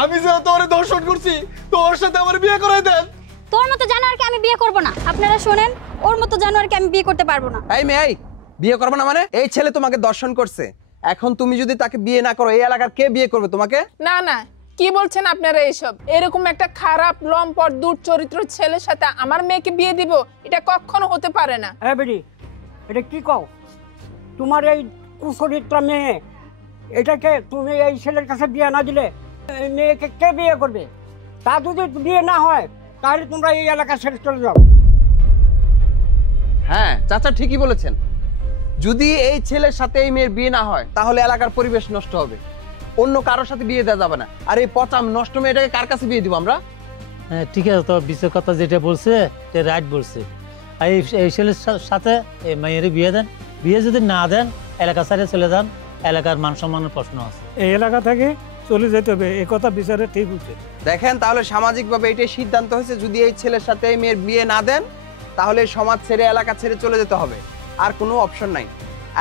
আমি যে তোরে দর্শন করছি, তোর সাথে আমার বিয়ে করাই দেন। তোর মতো জানোয়ারকে আমি বিয়ে করব না। আপনারা শুনেন, ওর মতো জানোয়ারকে আমি বিয়ে করতে পারবো না। এই মেয়ে, এই বিয়ে করবে না মানে? এই ছেলে তোমাকে দর্শন করছে, এখন তুমি যদি তাকে বিয়ে না করো, এই এলাকার কে বিয়ে করবে তোমাকে? না না, কি বলছেন আপনারা এইসব? এরকম একটা খারাপ লম্পট দুর্চরিত্র ছেলের সাথে আমার মেয়েকে বিয়ে দিব, এটা কখনো হতে পারে না। হ্যাঁ বেটি, এটা কি কও? তোমার এই কুচরিত্রা মেয়ে, এটাকে তুমি এই ছেলের কাছে বিয়ে না দিলে এই মেয়েকে কে বিয়ে করবে? তা যদি বিয়ে না হয় তাহলে তোমরা এই এলাকা ছেড়ে চলে যাও। হ্যাঁ চাচা ঠিকই বলেছেন, যদি এই ছেলের সাথে এই মেয়ের বিয়ে না হয় তাহলে এলাকার পরিবেশ নষ্ট হবে, অন্য কারোর সাথে বিয়ে দেওয়া যাবে না। আর এই পচাম নষ্ট মেয়েটাকে কার কাছে বিয়ে দিব আমরা? হ্যাঁ ঠিক আছে, তো বিচার কথা যেটা বলছে সে রাইট বলছে। আর এই ছেলের সাথে এই মেয়ের বিয়ে দেন, বিয়ে যদি না দেন এলাকা ছেড়ে চলে যান, এলাকার মান সম্মানের প্রশ্ন আছে। এই এলাকা থেকে চলে যেতে হবে, এই কথা বিচারে ঠিক হচ্ছে। দেখেন তাহলে সামাজিকভাবে এটাই সিদ্ধান্ত হয়েছে, যদি এই ছেলের সাথে এই মেয়ের বিয়ে না দেন তাহলে সমাজ ছেড়ে এলাকা ছেড়ে চলে যেতে হবে, আর কোনো অপশন নাই।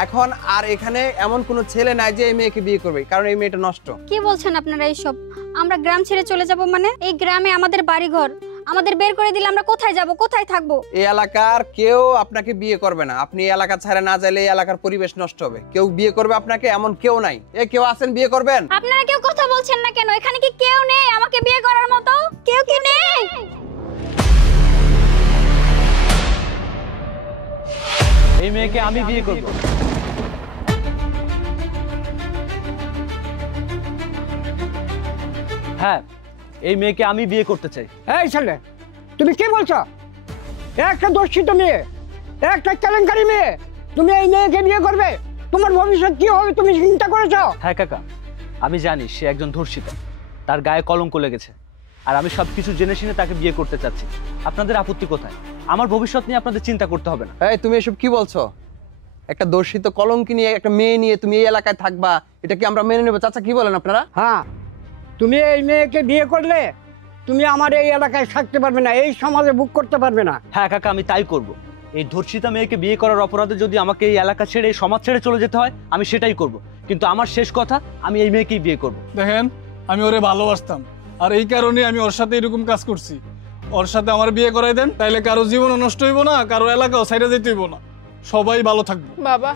এখন আর এখানে এমন কোনো ছেলে নাই যে এই মেয়েকে বিয়ে করবে, কারণ এই মেয়েটা নষ্ট। কি বলছেন আপনারা এইসব? আমরা গ্রাম ছেড়ে চলে যাব মানে? এই গ্রামে আমাদের বাড়ি ঘর, আমাদের বের করে দিলে আমরা কোথায় যাব, কোথায় থাকবো? এই এলাকার কেউ আপনাকে বিয়ে করবে না, আপনি এই এলাকা ছেড়ে না যাইলে এই এলাকার পরিবেশ নষ্ট হবে। কেউ বিয়ে করবে আপনাকে এমন কেউ নাই। এ কেউ আছেন বিয়ে করবেন? আপনারা কেউ কথা বলছেন না কেন? এখানে কি কেউ নেই আমাকে বিয়ে করার মতো? কেউ কি নেই? এই মেয়েকে আমি বিয়ে করব। হ্যাঁ, এই মেয়েকে আমি বিয়ে করতে চাই। এই ছেলে, তুমি কি বলছো? একটা দর্শিত মেয়ে, একটা কেলেঙ্কারি মেয়ে, তুমি এই মেয়েকে বিয়ে করবে? তোমার ভবিষ্যৎ কি হবে তুমি চিন্তা করেছো? হ্যাঁ কাকা, আমি জানি সে একজন ধর্ষিতা, তার গায়ে কলঙ্ক লেগেছে, আর আমি সবকিছু জেনে শুনে তাকে বিয়ে করতে চাচ্ছি। আপনাদের আপত্তি কোথায়? আমার ভবিষ্যৎ নিয়ে আপনাদের চিন্তা করতে হবে না। এই তুমি এসব কি বলছো? একটা দর্শিত কলঙ্কি নিয়ে একটা মেয়ে নিয়ে তুমি এই এলাকায় থাকবা, এটা কি আমরা মেনে নেবো? চাচা কি বলেন আপনারা? হ্যাঁ, তুমি এই মেয়েকে বিয়ে করলে তুমি আমার এই এলাকায় থাকতে পারবে না, এই সমাজে বুক করতে পারবে না। হ্যাঁ কাকা, আমি তাই করব। এই ধর্ষিতা মেয়েকে বিয়ে করার অপরাধে যদি আমাকে এই এলাকা ছেড়ে এই সমাজ ছেড়ে চলে যেতে হয়, আমি সেটাই করব। কিন্তু আমার শেষ কথা, আমি এই মেয়েকেই বিয়ে করব। দেখেন, আমি ওরে ভালোবাসতাম, আর এই কারণে আমি ওর সাথে এরকম কাজ করছি। ওর সাথে আমার বিয়ে করাই দেন, তাইলে কারো জীবনও নষ্ট হইব না, কারো এলাকাও ছাইড়া যেতে হইব না, সবাই ভালো থাকবে। বাবা,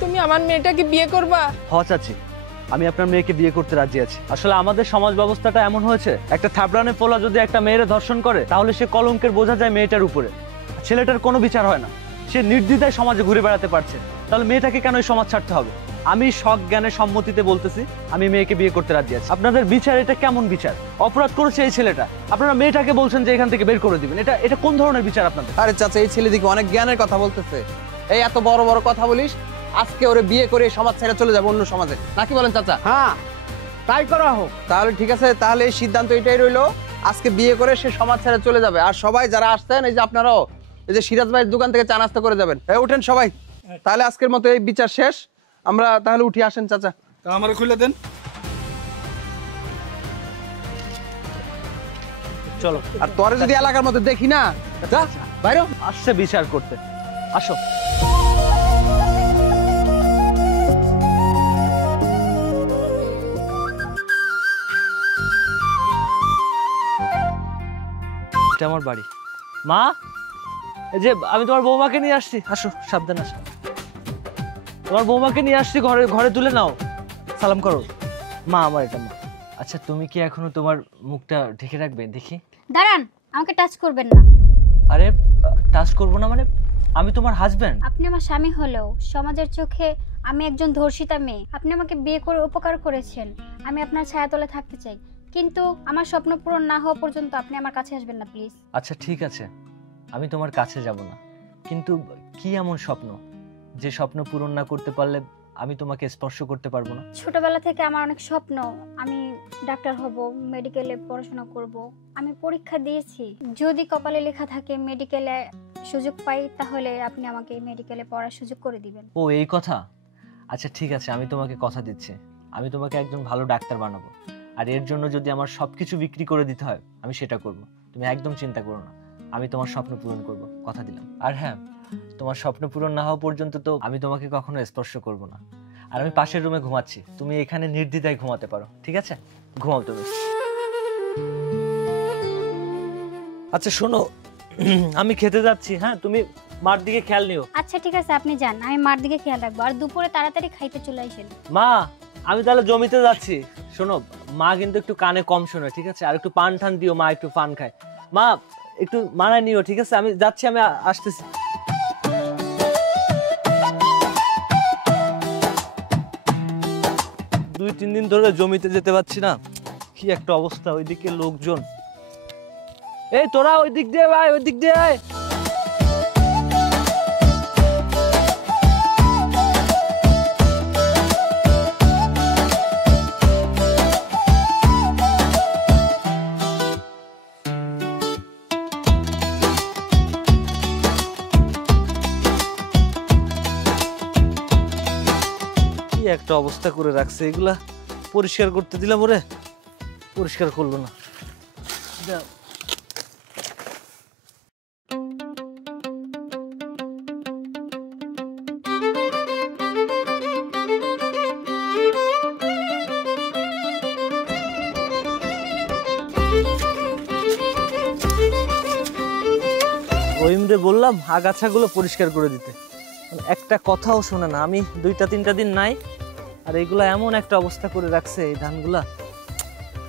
তুমি আমার মেয়েটাকে বিয়ে করবা? হ্যাঁ চাচি, আমি আপনার মেয়েকে বিয়ে করতে রাজি আছি। আসলে আমাদের সমাজ ব্যবস্থাটা এমন হয়েছে, একটা থাবড়ানে পোলা যদি একটা মেয়েরে ধর্ষণ করে তাহলে সে কলঙ্কের বোঝা যায় মেয়েটার উপরে, ছেলেটার কোনো বিচার হয় না, সে নির্দ্বিধায় সমাজে ঘুরে বেড়াতে পারছে। তাহলে মেয়েটাকে কেন এই সমাজ ছাড়তে হবে? আমি সৎ জ্ঞানের সম্মতিতে বলতেছি, আমি মেয়েকে বিয়ে করতে রাজি আছি। আপনাদের বিচার এটা কেমন বিচার? অপরাধ করেছে এই ছেলেটা, আপনারা মেয়েটাকে বলছেন যে এখান থেকে বের করে দিবেন, এটা কোন ধরনের বিচার আপনাদের? আরে চাচা, এই ছেলে দিকে অনেক জ্ঞানের কথা বলতেছে, এই এত বড় বড় কথা বলিস? আজকে ওরে বিয়ে করে সমাজ ছেড়ে চলে যাবে অন্য সমাজে, নাকি বলেন চাচা? হ্যাঁ, তাই করা হোক। তাহলে ঠিক আছে, তাহলে এই সিদ্ধান্ত এটাই রইলো, আজকে বিয়ে করে সে সমাজ ছেড়ে চলে যাবে। আর সবাই যারা আসছেন, এই যে আপনারাও এই যে সিরাজ ভাইয়ের দোকান থেকে চা নাস্তা করে যাবেন। এই উঠেন সবাই, তাহলে আজকের মতো এই বিচার শেষ, আমরা তাহলে উঠি। আসেন চাচা। তা আমার খুলে দেন। চলো। আর তোরে যদি এলাকার মধ্যে দেখি না, যা বাইরে। আসছে বিচার করতে, আসো। এটা আমার বাড়ি। মা, এই যে আমি তোমার বৌমাকে নিয়ে আসছি, আসো, সাবধানে আসো। তোমার বৌমাকে নিয়ে আসছি, ঘরে ঘরে তুলে নাও, সালাম করো। মা, আমার এটা মা। আচ্ছা, তুমি কি এখনো তোমার মুখটা ঢেকে রাখবে? দেখি। দাঁড়ান, আমাকে টাচ করবেন না। আরে টাচ করবো না মানে? আমি তোমার হাজবেন্ড। আপনি আমার স্বামী হলেও সমাজের চোখে আমি একজন ধর্ষিতা মেয়ে। আপনি আমাকে বিয়ে করে উপকার করেছেন, আমি আপনার ছায়াতলে থাকতে চাই, কিন্তু আমার স্বপ্ন পূরণ না হওয়া পর্যন্ত আপনি আমার কাছে আসবেন না প্লিজ। আচ্ছা ঠিক আছে, আমি তোমার কাছে যাব না, কিন্তু কি এমন স্বপ্ন যে স্বপ্ন পূরণ না করতে পারলে আমি তোমাকে স্পর্শ করতে পারবো না? ছোটবেলা থেকে আমার অনেক স্বপ্ন, আমি ডাক্তার হব, মেডিকেলে পড়াশোনা করব। আমি পরীক্ষা দিয়েছি, যদি কপালে লেখা থাকে মেডিকেলে সুযোগ পাই তাহলে আপনি আমাকে মেডিকেলে পড়ার সুযোগ করে দিবেন। ও এই কথা। আচ্ছা ঠিক আছে, আমি তোমাকে কথা দিচ্ছি, আমি তোমাকে একজন ভালো ডাক্তার বানাবো, আর এর জন্য যদি আমার সবকিছু বিক্রি করে দিতে হয় আমি সেটা করব। তুমি একদম চিন্তা করো না, আমি তোমার স্বপ্ন পূরণ করব, কথা দিলাম। আর হ্যাঁ, তোমার স্বপ্ন পূরণ না হওয়া পর্যন্ত তো আমি তোমাকে কখনো স্পর্শ করব না। আর আমি পাশের রুমে ঘুমাচ্ছি, তুমি এখানে নির্দ্বিধায় ঘুমাতে পারো, ঠিক আছে? ঘুমাও তুমি। আচ্ছা শোনো, আমি খেতে যাচ্ছি, হ্যাঁ তুমি মার দিকে খেয়াল নিও। আচ্ছা ঠিক আছে, আপনি যান, আমি মার দিকে খেয়াল রাখবো। আর দুপুরে তাড়াতাড়ি খাইতে চলে আসেন। মা আমি তাহলে জমিতে যাচ্ছি। শোনো মা কিন্তু একটু কানে কম শোনে, ঠিক আছে? আর একটু পান ঠান দিও, মা একটু পান খায়। মা একটু মানায় নিও, ঠিক আছে? আমি যাচ্ছি, আমি আসতেছি। দুই তিন দিন ধরে জমিতে যেতে পারছি না, কি একটা অবস্থা। ওইদিকে লোকজন, এই তোরা ওই দিক দিয়ে ভাই, ওই দিক দিয়ে আয়। একটা অবস্থা করে রাখছে, এগুলা পরিষ্কার করতে দিলাম, ওরে পরিষ্কার করলো না। রহিমরে বললাম আগাছাগুলো পরিষ্কার করে দিতে, একটা কথাও শোনে না। আমি 2-3 দিন নাই, আর এইগুলা এমন একটা অবস্থা করে রাখছে এই ধানগুলা,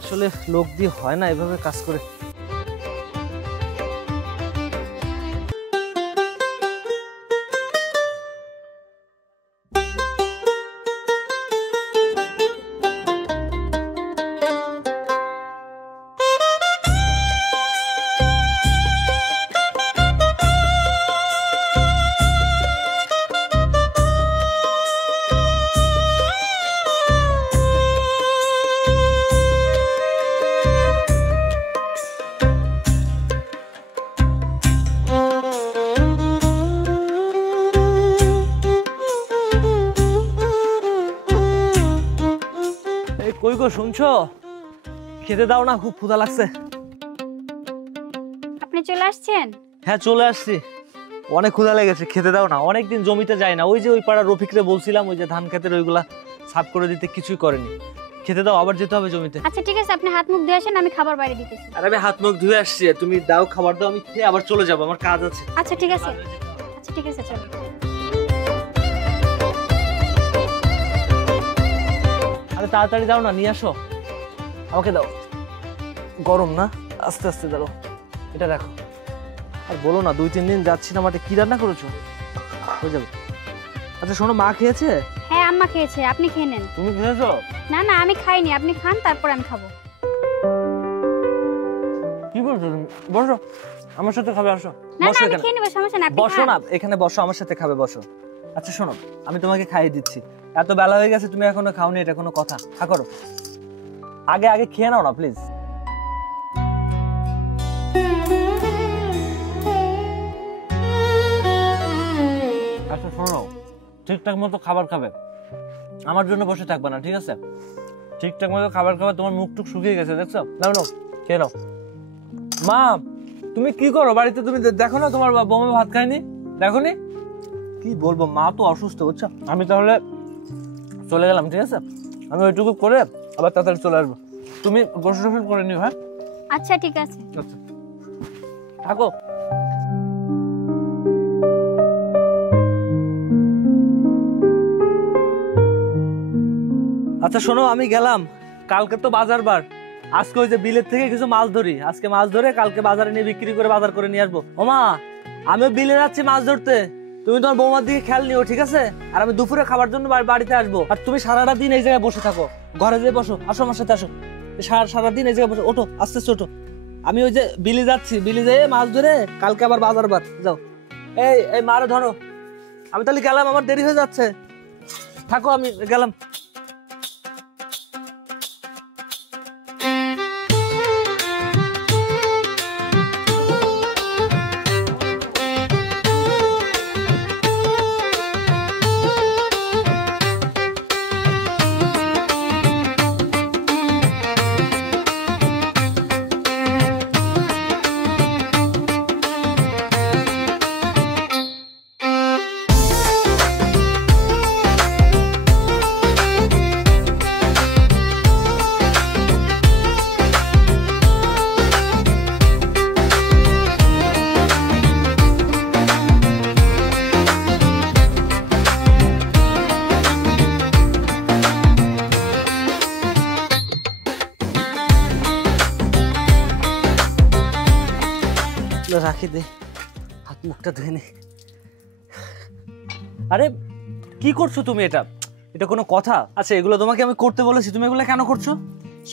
আসলে লোক দিয়ে হয় না এভাবে কাজ করে। কই গো শুনছো? খেতে দাও না, খুব ক্ষুধা লাগছে। আপনি চলে আসছেন? হ্যাঁ চলে আসছি, অনেক ক্ষুধা লেগেছে, খেতে দাও না। অনেকদিন জমিতে যাই না, ওই যে ওই পাড়ার রফিকরে বলছিলাম ওই যে ধান খেতের ওইগুলা সাফ করে দিতে, কিছুই করেনি। খেতে দাও, আবার যেতে হবে জমিতে। আচ্ছা ঠিক আছে, আপনি হাত মুখ ধুয়ে আসেন, আমি খাবার বাইরে দিতেছি। আর আমি হাত মুখ ধুয়ে আসছি, তুমি দাও খাবার দাও, আমি খেয়ে আবার চলে যাবো, আমার কাজ আছে। আচ্ছা ঠিক আছে, আচ্ছা ঠিক আছে, চলো। আরে তাড়াতাড়ি দাও না, নিয়ে আসো, আমাকে দাও। গরম না, আস্তে আস্তে দাও, এটা রাখো। আর বলো না, 2-3 দিন যাচ্ছি না মাঠে, কি রান্না করেছো? হয়ে যাবে। আচ্ছা শোনো, মা খেয়েছে? হ্যাঁ আম্মা খেয়েছে, আপনি খেয়ে নেন। তুমি খেয়েছো? না না, আমি খাইনি, আপনি খান, তারপর আমি খাবো। কি বলছো তুমি? বসো, আমার সাথে খাবে, আসো। না না, বসো আমি এখানে, খেয়ে নেবো, সমস্যা না, আপনি বসো খান। না, এখানে বসো, আমার সাথে খাবে, বসো। আচ্ছা শোনো, আমি তোমাকে খাইয়ে দিচ্ছি। এত বেলা হয়ে গেছে, তুমি এখনো খাওনি, এটা কোনো কথা? খা করো, আগে আগে খেয়ে নাও না প্লিজ। আচ্ছা শোনো, ঠিকঠাক মতো খাবার খাবে, আমার জন্য বসে থাকবে না, ঠিক আছে? ঠিকঠাক মতো খাবার খাবে। তোমার মুখ টুক শুকিয়ে গেছে, দেখছো? নাও নাও, খেয়ে নাও। মা তুমি কি করো বাড়িতে? তুমি দেখো না তোমার বৌমা ভাত খায়নি? দেখো নি? কি বলবো, মা তো অসুস্থ, বুঝছো? আমি তাহলে চলে গেলাম, ঠিক আছে? আমি ওইটুকু করে আবার তাড়াতাড়ি চলে আসবো। তুমি গোসল টোসল করে নিও, হ্যাঁ? আচ্ছা ঠিক আছে। আচ্ছা থাকো। আচ্ছা শোনো, আমি গেলাম, কালকে তো বাজার বার, আজকে ওই যে বিলের থেকে কিছু মাছ ধরি, আজকে মাছ ধরে কালকে বাজারে নিয়ে বিক্রি করে বাজার করে নিয়ে আসবো। ওমা আমিও বিলে যাচ্ছি মাছ ধরতে, তুমি তোমার বৌমার দিকে খেয়াল নিও, ঠিক আছে? আর আমি দুপুরে খাবার জন্য বাড়িতে আসবো। আর তুমি সারাটা দিন এই জায়গায় বসে থাকো, ঘরে যেয়ে বসো, আসো আমার সাথে, আসো। সারাদিন এই জায়গায় বসো, ওঠো আস্তে আস্তে ওঠো। আমি ওই যে বিলে যাচ্ছি, বিলে যেয়ে মাছ ধরে কালকে আবার বাজার বার যাও। এই মারে ধরো, আমি তাহলে গেলাম, আমার দেরি হয়ে যাচ্ছে, থাকো, আমি গেলাম। এগুলো রাখি দে, হাত মুখটা ধুয়ে নে। আরে কি করছো তুমি? এটা এটা কোনো কথা? আচ্ছা এগুলো তোমাকে আমি করতে বলেছি, তুমি এগুলো কেন করছো?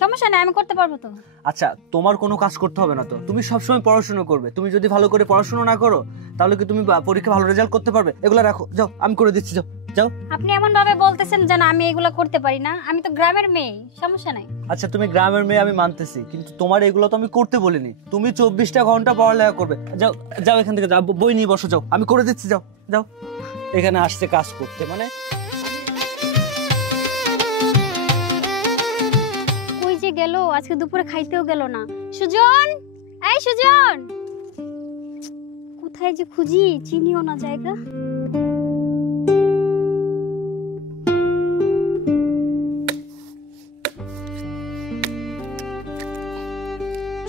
সমস্যা নেই, আমি করতে পারবো তো। আচ্ছা তোমার কোনো কাজ করতে হবে না তো, তুমি সবসময় পড়াশোনা করবে। তুমি যদি ভালো করে পড়াশোনা না করো তাহলে কি তুমি পরীক্ষা ভালো রেজাল্ট করতে পারবে? এগুলো রাখো, যাও আমি করে দিচ্ছি, যাও যাও। আপনি এমন ভাবে বলতেছেন যেন আমি এগুলো করতে পারি না। আমি তো গ্রামের মেয়ে, সমস্যা নাই। আচ্ছা তুমি গ্রামের মেয়ে আমি মানতেছি, কিন্তু তোমার এগুলো তো আমি করতে বলিনি। তুমি 24টা ঘন্টা পড়ালেখা করবে। যাও যাও এখান থেকে, যাও বই নিয়ে বসো, যাও আমি করে দিচ্ছি, যাও যাও। এখানে আসছে কাজ করতে মানে। ওই যে গেল, আজকে দুপুরে খাইতেও গেল না। সুজন, এই সুজন, কোথায় যে খুঁজি, চিনিও না জায়গা।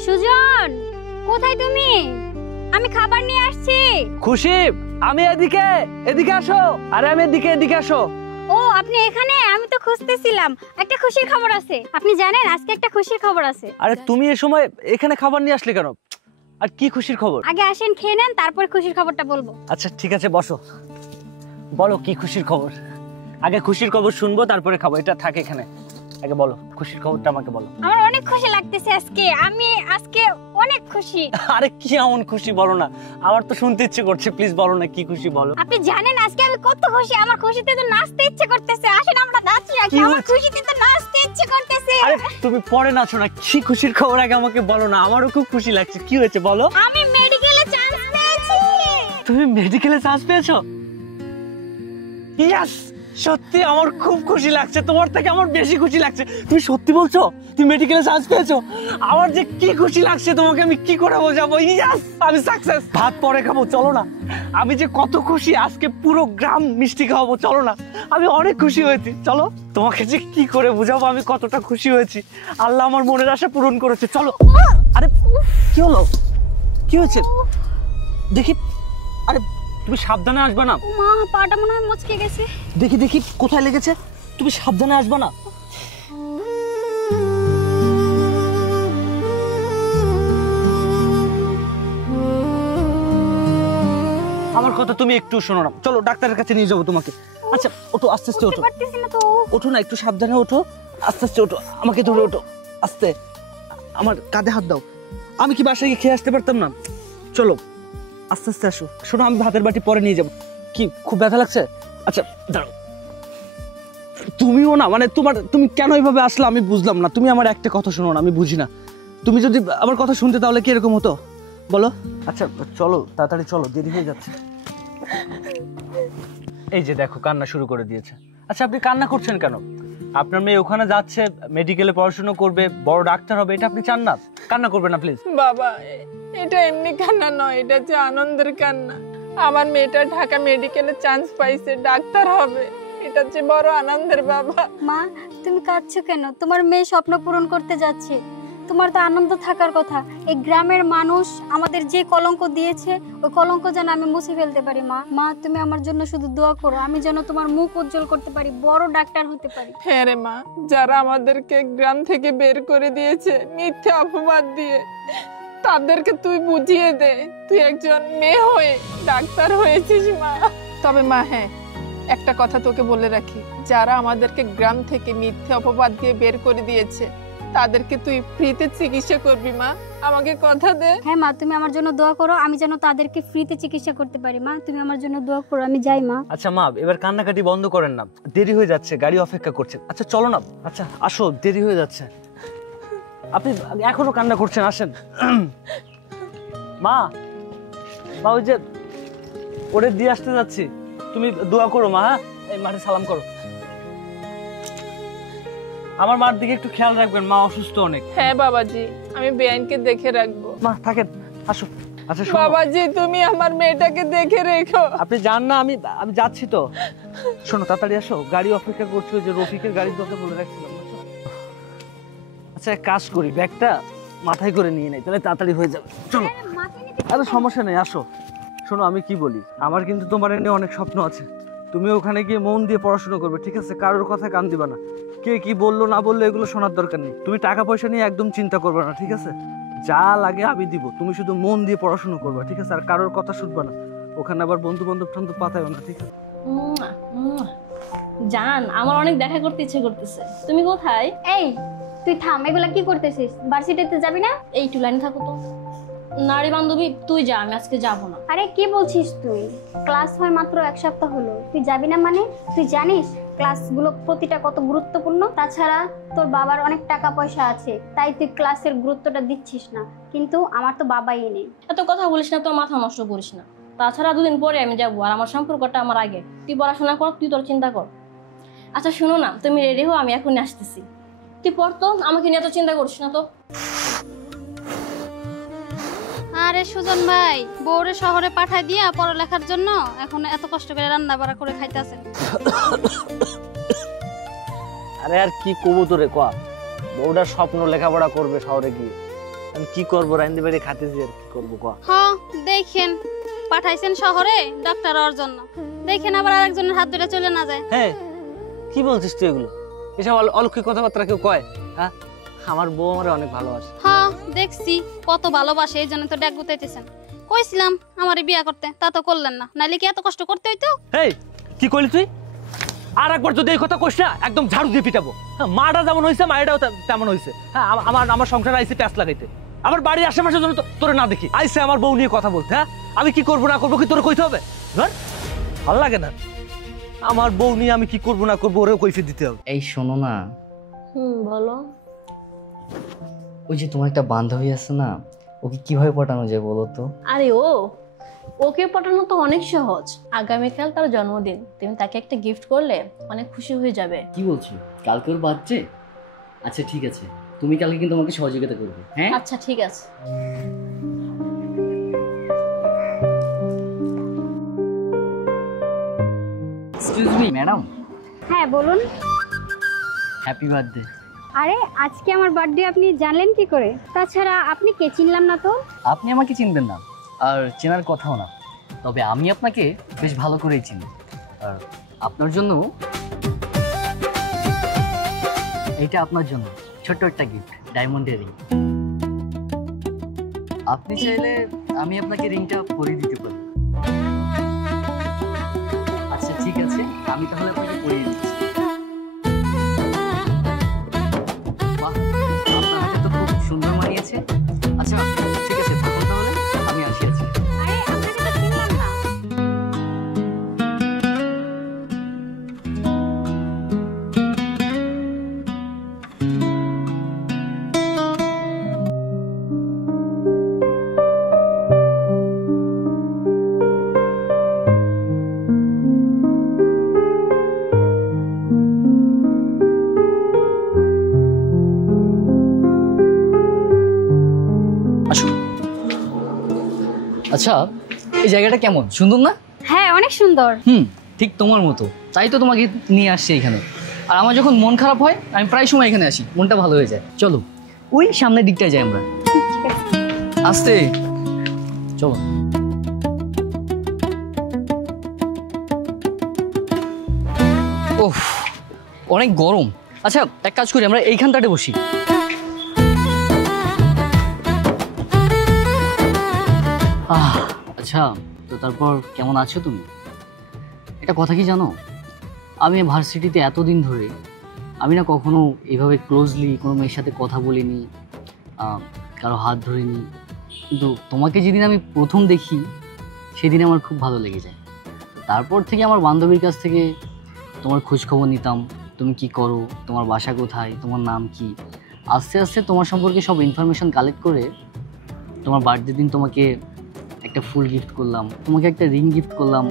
সুজন, কোথায় তুমি? আমি খাবার নিয়ে আসছি। খুশি, আমি এদিকে, এদিকে আসো। আরে আমি এদিকে, এদিকে আসো। ও আপনি এখানে? আমি তো খুঁজতেছিলাম। একটা খুশির খবর আছে, আপনি জানেন আজকে একটা খুশির খবর আছে। আরে তুমি এই সময় এখানে খাবার নিয়ে আসলে কেন? আর কি খুশির খবর? আগে আসেন, খেয়ে নেন, তারপর খুশির খবরটা বলবো। আচ্ছা ঠিক আছে, বসো, বলো কি খুশির খবর। আগে খুশির খবর শুনবো, তারপরে খাবো। এটা থাকে এখানে, আগে বলো খুশির খবরটা আমাকে বলো। আমার অনেক খুশি লাগতেছে আজকে, আমি আজকে অনেক খুশি। আরে কি এমন খুশি বলো না, আমার তো শুনতে ইচ্ছে করছে। প্লিজ বলো না কি খুশি, বলো। আপনি জানেন আজকে আমি কত খুশি, আমার খুশিতে তো নাচতে ইচ্ছে করতেছে। আসেন আমরা নাচি আজকে, কি আমার হচ্ছে? খুশিতে তো নাচতে ইচ্ছে করতেছে। আরে তুমি পরে নাচো না, কি খুশির খবর আগে আমাকে বলো না, আমারও খুব খুশি লাগছে। কি হয়েছে বলো। আমি মেডিকেলে চান্স পেয়েছি। তুমি মেডিকেলে চান্স পেয়েছো? ইয়েস, সত্যি আমার খুব খুশি লাগছে, তোমার থেকে আমার বেশি খুশি লাগছে। তুমি সত্যি বলছো তুমি মেডিকেলে চান্স পেয়েছো? আমার যে কি খুশি লাগছে তোমাকে আমি কি করে বোঝাবো। ইয়েস, আমি সাকসেস। ভাত পরে খাবো, চলো না। আমি যে কত খুশি, আজকে পুরো গ্রাম মিষ্টি খাওয়াবো, চলো না। আমি অনেক খুশি হয়েছি, চলো। তোমাকে যে কি করে বোঝাবো আমি কতটা খুশি হয়েছি। আল্লাহ আমার মনের আশা পূরণ করেছে, চলো। আরে কি হলো, কি হয়েছে দেখি। আরে তুমি সাবধানে আসবে না। মা, পাটা মনে হয় মুচকে গেছে। দেখি দেখি কোথায় লেগেছে, তুমি সাবধানে আসবে না। আমার কথা তুমি একটু শোনো না, চলো ডাক্তারের কাছে নিয়ে যাবো তোমাকে। আচ্ছা ওঠো, আস্তে আস্তে ওঠো। পারতেছি না তো। ওঠো না, একটু সাবধানে ওঠো, আস্তে আস্তে ওঠো। আমাকে ধরে ওঠো, আস্তে। আমার কাঁধে হাত দাও। আমি কি বাসায় গিয়ে খেয়ে আসতে পারতাম না? চলো আস্তে আস্তে আসো। শোনো আমি ভাতের বাটি পরে নিয়ে যাবো। কি খুব ব্যথা লাগছে? আচ্ছা দাঁড়াও। তুমিও না, মানে তুমি কেন এইভাবে আসলে আমি বুঝলাম না। তুমি আমার একটা কথা শোনো না, আমি বুঝি না। তুমি যদি আমার কথা শুনতে তাহলে কি এরকম হতো বলো? আচ্ছা চলো তাড়াতাড়ি চলো, দেরি হয়ে যাচ্ছে। এই যে দেখো কান্না শুরু করে দিয়েছে। আচ্ছা আপনি কান্না করছেন কেন? আপনার মেয়ে ওখানে যাচ্ছে, মেডিকেলে পড়াশোনা করবে, বড় ডাক্তার হবে, এটা আপনি চান না? কান্না করবেন না প্লিজ। বাবা, এটা এমনি কান্না নয়, এটা যে আনন্দের কান্না। আমার মেয়েটা ঢাকা মেডিকেলে চান্স পাইছে, ডাক্তার হবে, এটা যে বড় আনন্দের। বাবা মা, তুমি কাঁদছো কেন? তোমার মেয়ে স্বপ্ন পূরণ করতে যাচ্ছে, তোমার তো আনন্দ থাকার কথা। এই গ্রামের মানুষ আমাদের যে কলঙ্ক দিয়েছে, ওই কলঙ্ক যেন আমি মুছে ফেলতে পারি। মা, মা তুমি আমার জন্য শুধু দোয়া করো, আমি যেন তোমার মুখ উজ্জ্বল করতে পারি, বড় ডাক্তার হতে পারি। হ্যাঁ রে মা, যারা আমাদেরকে গ্রাম থেকে বের করে দিয়েছে মিথ্যে অপবাদ দিয়ে, তাদেরকে তুই বুঝিয়ে দে তুই একজন মেয়ে হয়ে ডাক্তার হয়েছিস মা। তবে মা হ্যাঁ, একটা কথা তোকে বলে রাখি, যারা আমাদেরকে গ্রাম থেকে মিথ্যে অপবাদ দিয়ে বের করে দিয়েছে তাদেরকে তুই ফ্রিতে চিকিৎসা করবি মা, আমাকে কথা দে। হ্যাঁ মা, তুমি আমার জন্য দোয়া করো, আমি যেন তাদেরকে ফ্রিতে চিকিৎসা করতে পারি। মা তুমি আমার জন্য দোয়া করো, আমি যাই মা। আচ্ছা মা, এবার কান্নাকাটি বন্ধ করেন না, দেরি হয়ে যাচ্ছে, গাড়ি অপেক্ষা করছে। আচ্ছা চলো না, আচ্ছা আসো, দেরি হয়ে যাচ্ছে। আপনি এখনো কান্না করছেন, আসেন। মা, মা ওই যে ওরে দিয়ে আসতে যাচ্ছি, তুমি দোয়া করো মা। হ্যাঁ, এই মাঠে সালাম করো। আমার মার দিকে একটু খেয়াল রাখবেন, মা অসুস্থ অনেক। হ্যাঁ বাবাজি, আমি বেআইনকে দেখে রাখবো। মা থাকেন, আসো। আচ্ছা বাবাজি, তুমি আমার মেয়েটাকে দেখে রেখো। আপনি যান না, আমি যাচ্ছি তো। শোনো তাড়াতাড়ি আসো, গাড়ি অপেক্ষা করছো, যে রফিকের গাড়ির কথা বলে রাখছিলাম। আচ্ছা এক কাজ করি, ব্যাগটা মাথায় করে নিয়ে নেই, তাহলে তাড়াতাড়ি হয়ে যাবে। চলো। আরে সমস্যা নেই, আসো। শোনো আমি কি বলি, আমার কিন্তু তোমার নিয়ে অনেক স্বপ্ন আছে। তুমি ওখানে গিয়ে মন দিয়ে পড়াশোনা করবে, ঠিক আছে? কারোর কথা কান দিবা না, কে কি বললো না বললো এগুলো শোনার দরকার নেই। তুমি টাকা পয়সা নিয়ে একদম চিন্তা করবে না, ঠিক আছে? যা লাগে আমি দিব, তুমি শুধু মন দিয়ে পড়াশোনা করবে, ঠিক আছে? আর কারোর কথা শুনবা না। ওখানে আবার বন্ধু বান্ধব টান্ধব পাতায়ও না, ঠিক আছে? জান, আমার অনেক দেখা করতে ইচ্ছে করতেছে। তুমি কোথায়? এই তুই থাম, এগুলা কি করতেছিস? ভার্সিটিতে যাবি না? এই টু লাইনে থাকো তো। নারী বান্ধবী তুই যা, আমি আজকে যাবো না। আরে কি বলছিস তুই? ক্লাস হয় মাত্র 1 সপ্তাহ হলো, তুই যাবি না মানে? তুই জানিস ক্লাসগুলো প্রতিটা কত গুরুত্বপূর্ণ? তাছাড়া তোর বাবার অনেক টাকা পয়সা আছে, তাই তুই ক্লাসের গুরুত্বটা দিচ্ছিস না, কিন্তু আমার তো বাবাই নেই। এত কথা বলিস না, তোর মাথা নষ্ট করিস না। তাছাড়া 2 দিন পরে আমি যাবো, আর আমার সম্পর্কটা আমার আগে। তুই পড়াশোনা কর, তুই তোর চিন্তা কর। আচ্ছা শোনো না, তুমি রেডি হো, আমি এখনই আসতেছি। তুই পড় তো, আমাকে নিয়ে এত চিন্তা করিস না তো। আরে সুজন ভাই, বউরে শহরে পাঠায় দিয়া পড়ালেখার জন্য এখন এত কষ্ট করে রান্না বাড়া করে খাইতেছেন। আরে আর কি করবো তোরে কয়া, বউটার স্বপ্ন লেখাপড়া করবে শহরে গিয়ে, আমি কি করবো? রাইন্দে বাড়ি খাতেছি, আর কি করবো কয়া? হ্যাঁ দেখেন, পাঠাইছেন শহরে ডাক্তার হওয়ার জন্য, দেখেন আবার আরেকজনের হাত ধরে চলে না যায়। হ্যাঁ, কি বলছিস তুই এগুলো? এসব অলৌকিক কথাবার্তা কেউ কয়? হ্যাঁ, আমার বউ আমার অনেক ভালোবাসে। হ্যাঁ দেখছি কত ভালোবাসে, এই জন্য তো ডেক গুতাইতেছেন। কইছিলাম আমারে বিয়া করতে, তা তো করলেন না, নাইলে কি এত কষ্ট করতে হইতো? এই কি কইলি তুই? আর একবার যদি এই কথা কইস না, একদম ঝাড়ু দিয়ে পিটাবো। হ্যাঁ, মাটা যেমন হয়েছে মায়েরাও তেমন হয়েছে। হ্যাঁ, আমার সংসার আইসি প্যাঁচ লাগাইতে, আমার বাড়ির আশেপাশে জন্য তোরে না দেখি আইসে আমার বউ নিয়ে কথা বলতে। হ্যাঁ, আমি কি করবো না করবো কি তোরে কইতে হবে? ধর, ভালো লাগে না। আমার বউ নিয়ে আমি কি করবো না করবো ওরেও কৈফিয়ত দিতে হবে। এই শোনো না, বলো। ওই যে তোমার একটা বান্ধবী আছে না, ওকে কিভাবে পটানো যায় বলো তো? আরে ওকে পটানো তো অনেক সহজ। আগামীকাল তার জন্মদিন, তুমি তাকে একটা গিফট করলে অনেক খুশি হয়ে যাবে। কি বলছো? কালকে ওর বাচ্চা? আচ্ছা ঠিক আছে, তুমি কালকে কিন্তু আমাকে সহযোগিতা করবে। হ্যাঁ আচ্ছা ঠিক আছে। Excuse me madam. হ্যাঁ বলুন। Happy birthday. আরে আজকে আমার বার্থডে আপনি জানলেন কি করে? তাছাড়া আপনি কে, চিনলাম না তো। আপনি আমাকে চিনবেন না, আর চেনার কথাও না, তবে আমি আপনাকে বেশ ভালো করেই চিনি। আর আপনার জন্য এইটা আপনার জন্য ছোট্ট একটা গিফট, ডায়মন্ডের রিং। আপনি চাইলে আমি আপনাকে রিংটা পরিয়ে দিতে পারি। আচ্ছা ঠিক আছে, আমি তাহলে আপনাকে পরিয়ে দিচ্ছি। বাহ, আপনার হাতে তো খুব সুন্দর মানিয়েছে। আচ্ছা ঠিক আছে, থাকুন তাহলে, আমি আসি। আছি। আরে আপনাকে তো চিনলাম না। আচ্ছা এই জায়গাটা কেমন, সুন্দর না? হ্যাঁ অনেক সুন্দর। ঠিক তোমার মতো, তাই তো তোমাকে নিয়ে আসছি এখানে। আর আমার যখন মন খারাপ হয় আমি প্রায় সময় এখানে আসি, মনটা ভালো হয়ে যায়। চলো ওই সামনের দিকটায় যাই আমরা। আস্তে চলো। ওহ অনেক গরম। আচ্ছা এক কাজ করি, আমরা এইখানটাতে বসি। আচ্ছা তো তারপর কেমন আছো তুমি? একটা কথা কি জানো, আমি ভার্সিটিতে এতদিন ধরে আমি না কখনো এইভাবে ক্লোজলি কোনো মেয়ের সাথে কথা বলিনি, কারো হাত ধরিনি, কিন্তু তোমাকে যেদিন আমি প্রথম দেখি সেদিন আমার খুব ভালো লেগে যায়। তারপর থেকে আমার বান্ধবীর কাছ থেকে তোমার খোঁজখবর নিতাম, তুমি কি করো, তোমার বাসা কোথায়, তোমার নাম কি। আস্তে আস্তে তোমার সম্পর্কে সব ইনফরমেশন কালেক্ট করে তোমার বার্থডে দিন তোমাকে একটা ফুল গিফট করলাম, তোমাকে একটা রিং গিফট করলাম।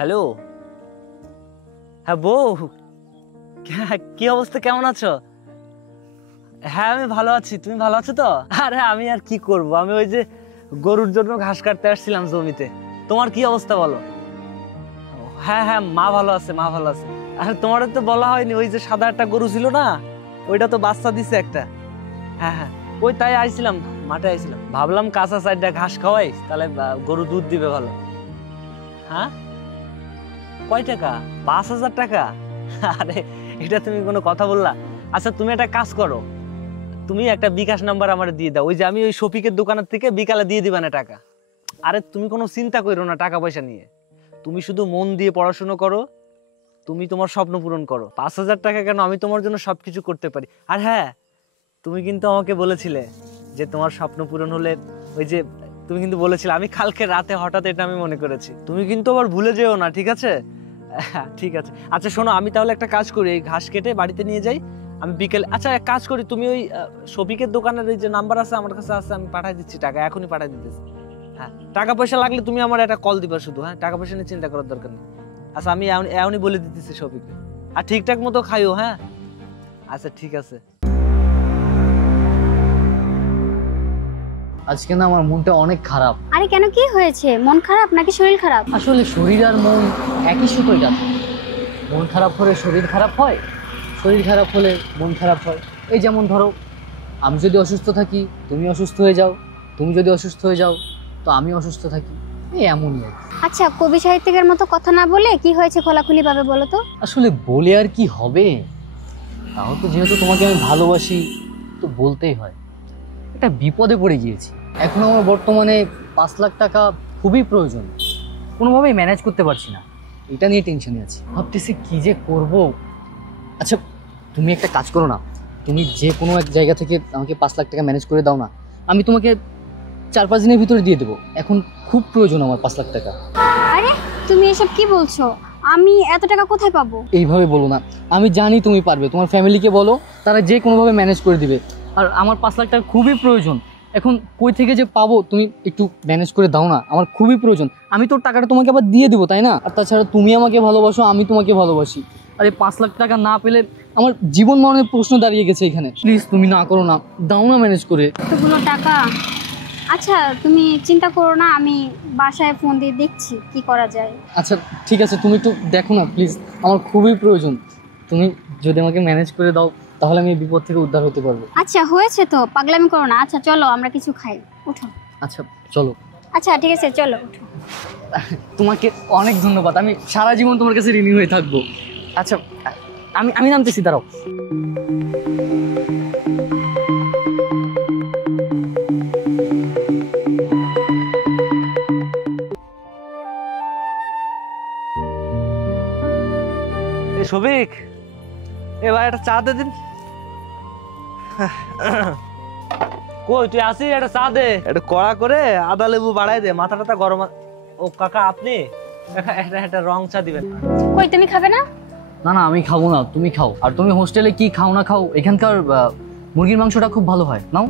হ্যালো, হ্যাঁ বউ, কি অবস্থা, কেমন আছো? হ্যাঁ আমি ভালো আছি, তুমি ভালো আছো তো? আরে আমি আর কি করব, আমি ওই যে গরুর জন্য ঘাস কাটতে আসছিলাম জমিতে। তোমার কি অবস্থা বলো? হ্যাঁ হ্যাঁ, মা ভালো আছে, মা ভালো আছে। আর তোমার তো বলা হয়নি, ওই যে সাদা একটা গরু ছিল না, ওইটা তো বাচ্চা দিছে একটা। হ্যাঁ হ্যাঁ, ওই তাই আইছিলাম, মাঠে আইছিলাম, ভাবলাম কাঁচা সাইডটা ঘাস খাওয়াই, তাহলে গরু দুধ দিবে ভালো। হ্যাঁ, কয় টাকা? 5,000 টাকা? আরে এটা তুমি কোনো কথা বললা? আচ্ছা তুমি একটা কাজ করো, তুমি একটা বিকাশ নাম্বার আমার দিয়ে দাও, ওই যে আমি ওই শফিকের দোকানের থেকে বিকালে দিয়ে দিবা না টাকা। আরে তুমি কোনো চিন্তা করো না টাকা পয়সা নিয়ে, তুমি শুধু মন দিয়ে পড়াশোনা করো, তুমি তোমার স্বপ্ন পূরণ করো। 5,000 টাকা কেন, আমি তোমার জন্য সবকিছু করতে পারি। আর হ্যাঁ, তুমি কিন্তু আমাকে বলেছিলে যে তোমার স্বপ্ন পূরণ হলে, ওই যে তুমি কিন্তু বলেছিলে, আমি কালকে রাতে হঠাৎ এটা আমি মনে করেছি, তুমি কিন্তু আবার ভুলে যেও না, ঠিক আছে? ঠিক আছে, আচ্ছা শোনো, আমি তাহলে একটা কাজ করি, এই ঘাস কেটে বাড়িতে নিয়ে যাই, আমি বিকেল, আচ্ছা এক কাজ করি, তুমি ওই শফিকের দোকানের ওই যে নাম্বার আছে আমার কাছে আছে, আমি পাঠিয়ে দিচ্ছি টাকা, এখনই পাঠিয়ে দিতেছি। হ্যাঁ, টাকা পয়সা লাগলে তুমি আমার একটা কল দিবা শুধু, হ্যাঁ টাকা পয়সা নিয়ে চিন্তা করার দরকার নেই। আচ্ছা আমি এখনই বলে দিতেছি শফিককে, আর ঠিকঠাক মতো খাইও। হ্যাঁ আচ্ছা ঠিক আছে। আজকে না আমার মনটা অনেক খারাপ। আরে কেন, কি হয়েছে? মন খারাপ নাকি শরীর খারাপ? আসলে শরীর আর মন একই সুতোয় গাঁথা। মন খারাপ হলে শরীর খারাপ হয়, শরীর খারাপ হলে মন খারাপ হয়। এই যেমন ধরো, আমি যদি অসুস্থ থাকি তুমি অসুস্থ হয়ে যাও, তুমি যদি অসুস্থ হয়ে যাও তো আমি অসুস্থ থাকি, এই এমনই আর কি। আচ্ছা, কবি সাহিত্যিকের মতো কথা না বলে কি হয়েছে খোলাখুলি ভাবে বলো তো। আসলে বলে আর কি হবে, তাও তো যেহেতু তোমাকে আমি ভালোবাসি তো বলতেই হয়। একটা বিপদে পড়ে গিয়েছি, এখন আমার বর্তমানে 5 লাখ টাকা খুবই প্রয়োজন, কোনোভাবেই ম্যানেজ করতে পারছি না, এটা নিয়ে টেনশনে আছি, ভাবতেছি কি যে করব। আচ্ছা তুমি একটা কাজ করো না, তুমি যে কোনো এক জায়গা থেকে আমাকে 5 লাখ টাকা ম্যানেজ করে দাও না, আমি তোমাকে 4-5 দিনের ভিতরে দিয়ে দেবো, এখন খুব প্রয়োজন আমার 5 লাখ টাকা। আরে তুমি এসব কি বলছো? আমি এত টাকা কোথায় পাবো? এইভাবে বলো না, আমি জানি তুমি পারবে, তোমার ফ্যামিলিকে বলো, তারা যে কোনোভাবে ম্যানেজ করে দিবে, আর আমার 5 লাখ টাকা খুবই প্রয়োজন, এখন কই থেকে যে পাবো তুমি একটু ম্যানেজ করে দাও না, আমার খুবই প্রয়োজন। আমি তো টাকাটা তোমাকে আবার দিয়ে দেবো তাই না? আর তাছাড়া তুমি আমাকে ভালোবাসো, আমি তোমাকে ভালোবাসি, আর এই 5 লাখ টাকা না পেলে আমার জীবন মরণের প্রশ্ন দাঁড়িয়ে গেছে এখানে। প্লিজ তুমি না করো না, দাও না ম্যানেজ করে। এতগুলো টাকা? আচ্ছা তুমি চিন্তা করো না, আমি বাসায় ফোন দিয়ে দেখছি কি করা যায়। আচ্ছা ঠিক আছে, তুমি একটু দেখো না প্লিজ, আমার খুবই প্রয়োজন, তুমি যদি আমাকে ম্যানেজ করে দাও তাহলে আমি এই বিপদ থেকে উদ্ধার হতে পারবো। আচ্ছা হয়েছে তো, পাগলামি করো না। আচ্ছা চলো আমরা কিছু খাই, উঠো। আচ্ছা চলো। আচ্ছা ঠিক আছে চলো, উঠো। তোমাকে অনেক ধন্যবাদ, আমি সারা জীবন তোমার কাছে ঋণী হয়ে থাকবো। আচ্ছা আমি নামতেছি, দাঁড়াও। শফিক, এ ভাই একটা চা দে দিন। কই তুই আসিস, একটা চা দে, একটু কড়া করে আদা লেবু বাড়াই দে, মাথা টাথা গরম। ও কাকা আপনি একটা রং চা দিবেন। কই তুমি খাবে না? না না আমি খাবো না, তুমি খাও। আর তুমি হোস্টেলে কি খাও না খাও, এখানকার মুরগির মাংসটা খুব ভালো হয়, নাও।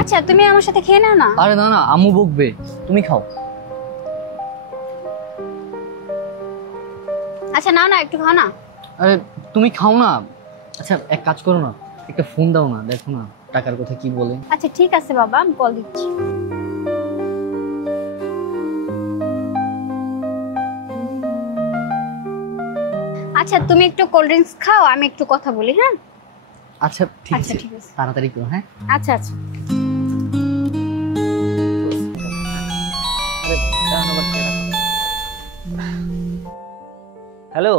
আচ্ছা তুমি আমার সাথে খেয়ে নাও না। আরে না না, আম্মু বকবে, তুমি খাও। আচ্ছা নাও না, একটু খাও না। আরে তুমি খাও না। আচ্ছা এক কাজ করো না, একটা ফোন দাও না, দেখো না টাকার কথা কি বলে। আচ্ছা ঠিক আছে বাবা, আমি কল দিচ্ছি। আচ্ছা তুমি একটু কোল্ড ড্রিঙ্কস খাও, আমি একটু কথা বলি। হ্যাঁ আচ্ছা ঠিক আচ্ছা, আছে, ঠিক আছে। তাড়াতাড়ি করো। হ্যাঁ আচ্ছা আচ্ছা। হ্যালো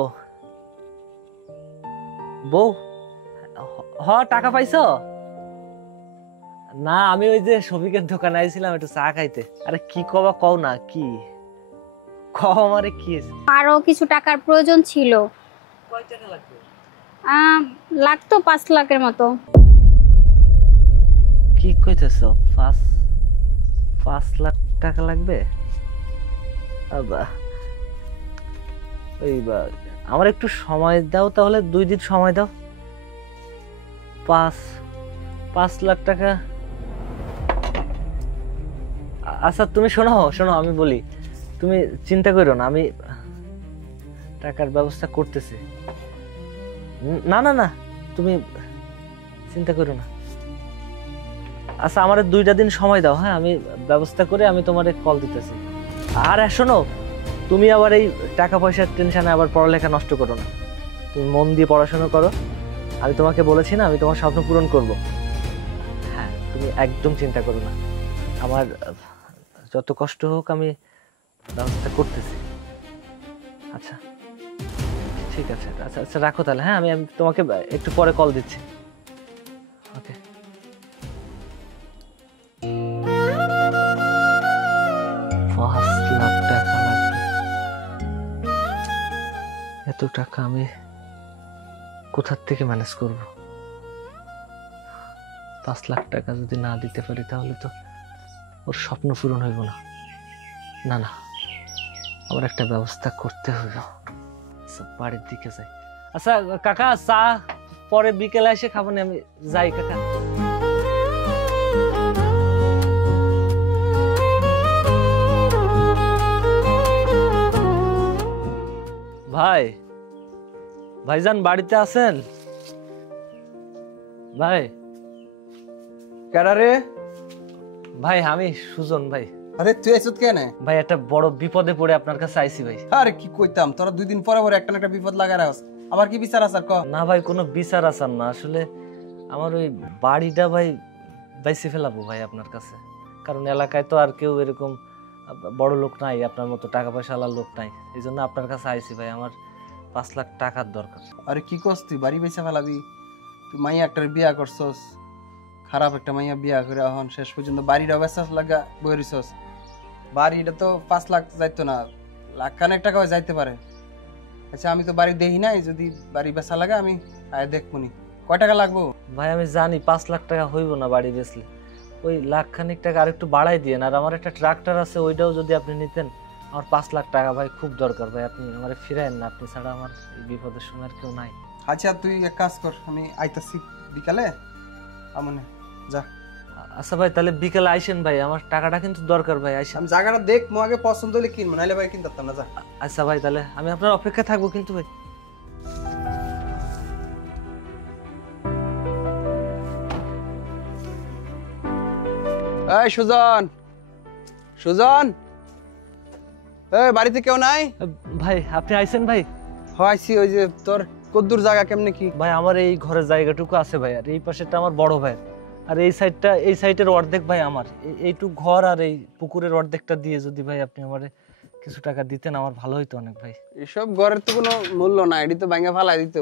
বউ, টাকা পাইছো? না আমি ওই যে শফিকের দোকানে আইছিলাম একটু চা খাইতে। আরে কি কবা কও না, কি কও আমারে, কি আরো কিছু টাকার প্রয়োজন ছিল। কয় টাকা লাগবে? লাগতো 5 লাখের মতো। কি কইতেছো? 5 লাখ টাকা লাগবে? আমার একটু সময় দাও তাহলে, 2 দিন সময় দাও। 5 লাখ টাকা আচ্ছা তুমি শোনো শোনো, আমি বলি, তুমি চিন্তা করো না, আমি টাকার ব্যবস্থা করতেছি। না না না, তুমি চিন্তা করো না। আচ্ছা আমার 2টা দিন সময় দাও, হ্যাঁ, আমি ব্যবস্থা করে আমি তোমারে কল দিতেছি। আর শোনো, তুমি আবার এই টাকা পয়সার টেনশনে আবার পড়ালেখা নষ্ট করো না, তুমি মন দিয়ে পড়াশোনা করো। আমি তোমাকে বলেছি না, আমি তোমার স্বপ্ন পূরণ করব। হ্যাঁ, তুমি একদম চিন্তা করো না, আমার যত কষ্ট হোক আমি ব্যবস্থা করতেছি। আচ্ছা ঠিক আছে, আচ্ছা আচ্ছা রাখো তাহলে, হ্যাঁ, আমি তোমাকে একটু পরে কল দিচ্ছি। ওকে। লাখ টাকা লাগবে, এত টাকা আমি কোথার থেকে ম্যানেজ করব? 5 লাখ টাকা যদি না দিতে পারি তাহলে তো ওর স্বপ্ন পূরণ হইব না। না না, আমার একটা ব্যবস্থা করতে হইব। বাড়ির দিকে যাই। আচ্ছা কাকা, চা পরে বিকেলে এসে খাবো না, আমি যাই কাকা। ভাই, ভাইজান বাড়িতে আছেন? ভাই। কেডা রে? ভাই আমি সুজন ভাই। আরে তুই এসত কেন? ভাই একটা বড় বিপদে পড়ে আপনার কাছে আইছি ভাই। আরে কি কইতাম, তোরা 2 দিন পরে পরে একটা না একটা বিপদ লাগায় রাখস। আবার কি বিচার আসার ক? না ভাই, কোনো বিচার আসার না, আসলে আমার ওই বাড়িটা ভাই বাইসে ফেলাবো ভাই আপনার কাছে, কারণ এলাকায় তো আর কেউ এরকম বড় লোক নাই, আপনার মতো টাকা পয়সা আলার লোক নাই, এই জন্য আপনার কাছে আইছি ভাই। আমার 5 লাখ টাকার দরকার। আরে কি করছ তুই? বাড়ি বেচে ফেলাবি? তুই মাইয়া একটার বিয়া করছস, খারাপ একটা মাইয়া বিয়া করে এখন শেষ পর্যন্ত বাড়িটা বেচা লাগা বইরিছস। বাড়িটা তো 5 লাখ যাইতো না, লাখ খানেক টাকাও যাইতে পারে। আচ্ছা আমি তো বাড়ি দেখি নাই, যদি বাড়ি বেচা লাগে আমি আয় দেখবনি। কয় টাকা লাগবো? ভাই আমি জানি 5 লাখ টাকা হইব না বাড়ি বেচলে, ওই লাখ খানিক টাকা আরেকটু বাড়াই দিয়েন। আর আমার একটা ট্রাক্টর আছে, ওইটাও যদি আপনি নিতেন। আমার 5 লাখ টাকা ভাই খুব দরকার ভাই, আপনি আমার ফিরায়েন না, আপনি ছাড়া আমার এই বিপদের সময় আর কেউ নাই। আচ্ছা তুই এক কাজ কর, আমি আইতাছি বিকালে, আমনে যা। আচ্ছা ভাই তাহলে বিকেলে আইসেন ভাই, আমার টাকাটা কিন্তু দরকার ভাই, আইসেন। আমি জায়গাটা দেখ, মো আগে পছন্দ হলে কিনবো, নাইলে ভাই কিনতাম না, যা। আচ্ছা ভাই তাহলে আমি আপনার অপেক্ষায় থাকবো কিন্তু ভাই। এই সুজন, সুজন, এই বাড়িতে কেউ নাই? ভাই আপনি আইসেন ভাই? আইসি। ওই যে তোর কদ্দুর জায়গা কেমনে কি? ভাই আমার এই ঘরের জায়গাটুকু আছে ভাই, আর এই পাশেরটা আমার বড় ভাই, আর এই সাইডটা, এই সাইডের অর্ধেক ভাই আমার। এইটুক ঘর আর এই পুকুরের অর্ধেকটা দিয়ে যদি ভাই আপনি আমারে কিছু টাকা দিতেন আমার ভালো হইতো অনেক ভাই। এসব ঘরের তো কোনো মূল্য নাই, এটি তো ভাঙা ফালাই দিত।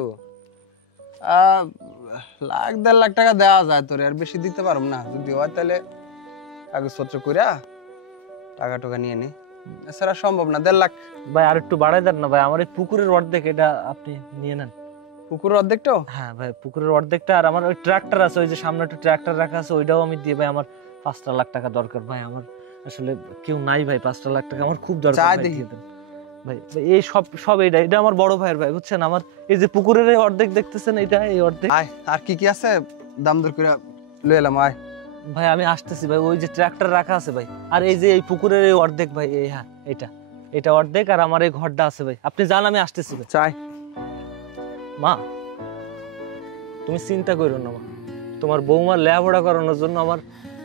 1.5 লাখ টাকা দেওয়া যায় তোরে, আর বেশি দিতে পারব না। যদি হয় তাহলে কাগজপত্র কইরা টাকা টাকা নিয়ে নি, এছাড়া সম্ভব না। 1.5 লাখ ভাই আর একটু বাড়াই দেন না ভাই, আমার এই পুকুরের অর্ধেক এটা আপনি নিয়ে নেন। পুকুরের অর্ধেকটাও? হ্যাঁ ভাই পুকুরের অর্ধেকটা, আর আমার ওই ট্রাক্টর আছে, ওই যে সামনে একটা ট্রাক্টর রাখা আছে, ওইটাও আমি দিয়ে ভাই। আমার 5 লাখ টাকা দরকার ভাই, আমার আসলে কেউ নাই ভাই, 5 লাখ টাকা আমার খুব দরকার ভাই। এই সব এটা আমার বড় ভাইয়ের ভাই, বুঝছেন? আমার এই যে পুকুরের এই অর্ধেক দেখতেছেন, এটা এই অর্ধেক। আর কি কি আছে দাম দর করে লয়ে এলাম। আয় ভাই আমি আসতেছি ভাই, ওই যে ট্রাক্টর রাখা আছে ভাই, আর এই যে এই পুকুরের এই অর্ধেক ভাই, এই হ্যাঁ এটা অর্ধেক, আর আমার এই ঘরটা আছে ভাই। আপনি জান আমি আসতেছি ভাই। চাই মা তুমি চিন্তা করো না মা, তোমার বৌমার লেখাপড়া করানোর জন্য আমার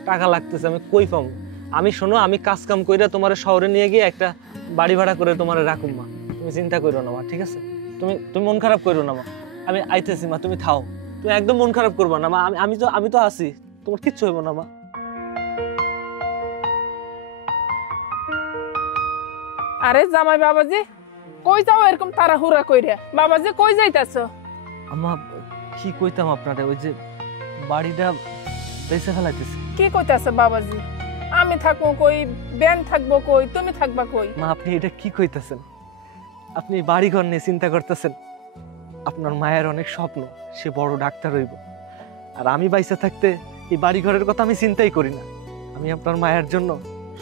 টাকা লাগতেছে, আমি কই পাবো? আমি শোনো, আমি কাজ কাম কইরা তোমার শহরে নিয়ে গিয়ে একটা বাড়ি ভাড়া করে তোমার রাখুম মা, তুমি চিন্তা করো না মা, ঠিক আছে? তুমি মন খারাপ করো না মা, আমি আইতেছি মা, তুমি থাও, তুমি একদম মন খারাপ করবা না মা, আমি তো আছি, তোমার কিচ্ছু হইব না মা। আরে জামাই বাবাজি, কই যাও এরকম তাড়াহুড়া কইরা? বাবাজি কই যাইতাছো? আম্মা কি কইতাম আপনারে, ওই যে বাড়িটা বেচে ফেলাইতেছে। কি কইতাছে বাবাজি? আমি থাকবো কই, বেন থাকবো কই, তুমি থাকবা কই? মা আপনি এটা কি কইতাছেন? আপনি বাড়ি ঘর নিয়ে চিন্তা করতেছেন? আপনার মায়ের অনেক স্বপ্ন, সে বড় ডাক্তার হইব, আর আমি বাইসা থাকতে এই বাড়ি ঘরের কথা আমি চিন্তাই করি না। আমি আপনার মায়ের জন্য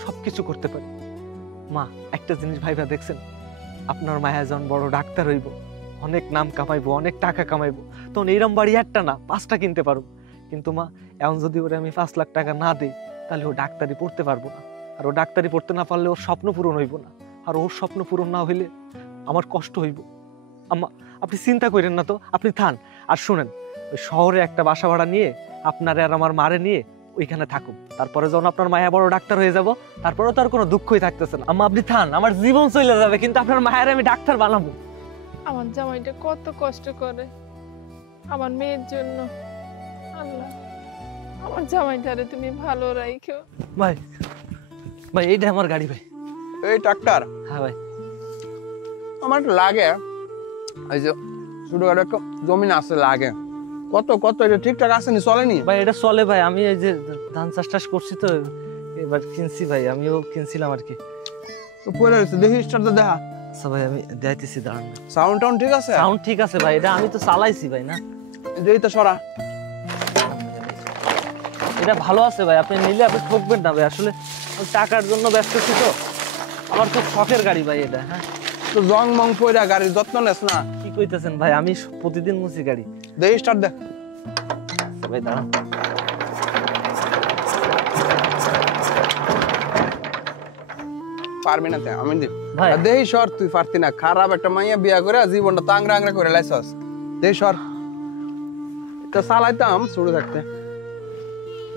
সবকিছু করতে পারি। মা একটা জিনিস ভাইবা দেখছেন, আপনার মায়া যখন বড় ডাক্তার হইব, অনেক নাম কামাইবো, অনেক টাকা কামাইবো, তখন এইরকম বাড়ি একটা না 5টা কিনতে পারবো। কিন্তু মা এখন যদি ওরে আমি 5 লাখ টাকা না দিই, তাহলে ও ডাক্তারি পড়তে পারবো না। আর ও ডাক্তারি পড়তে না পারলে ওর স্বপ্ন পূরণ হইব না, আর ওর স্বপ্ন পূরণ না হইলে আমার কষ্ট হইব। আম্মা আপনি চিন্তা করেন না তো, আপনি থান। আর শুনেন, ওই শহরে একটা বাসা ভাড়া নিয়ে আপনারে আর আমার মারে নিয়ে ওইখানে থাকুন। তারপরে যখন আপনার মায়া বড় ডাক্তার হয়ে যাব, তারপরে তো আর কোনো দুঃখই থাকতেছে না। আম্মা আপনি থান, আমার জীবন চলে যাবে, কিন্তু আপনার মায়ের আমি ডাক্তার বানাবো। আমার জামাইটা কত কষ্ট করে আমার মেয়ের জন্য। আল্লাহ আমার জামাইটারে তুমি ভালো রাখো। ভাই ভাই এইটা আমার গাড়ি ভাই। এই ডাক্তার, হ্যাঁ ভাই, আমার লাগে এই যে ছোটখাটো একটা জমিন আছে লাগে, কত কত এটা ঠিকঠাক আছে নি, চলেনি ভাই? এটা চলে ভাই, আমি এই যে ধান চাষ টাস করছি তো এবার কিনছি ভাই, আমিও কিনছিলাম আর কি। তো পরে রয়েছে, দেখি স্টার্টটা দেখা। আচ্ছা ভাই আমি দেখাইতেছি, দাঁড়ান। সাউন্ড টাউন ঠিক আছে? সাউন্ড ঠিক আছে ভাই, এটা আমি তো চালাইছি ভাই। না এই তো সরা, এটা ভালো আছে ভাই, আপনি নিলে আপনি ঠকবেন না ভাই। আসলে আমি টাকার জন্য ব্যস্ত আছি তো, আমার খুব শখের গাড়ি ভাই এটা। হ্যাঁ তো জং মং পয়রা গাড়ির যত্ন নেস না? কি কইতেছেন ভাই, আমি প্রতিদিন মুছি গাড়ি। দেখি স্টার্ট দেখ ভাই, দাঁড়ান। পারবি না তে আমি দিব ভাই দেখি সর, তুই পারতি না। খারাপ একটা মাইয়া বিয়া করে জীবনটা তাংরা আংরা করে লাইছস। দেখি সর, এটা চালাইতাম ছোট থাকতে।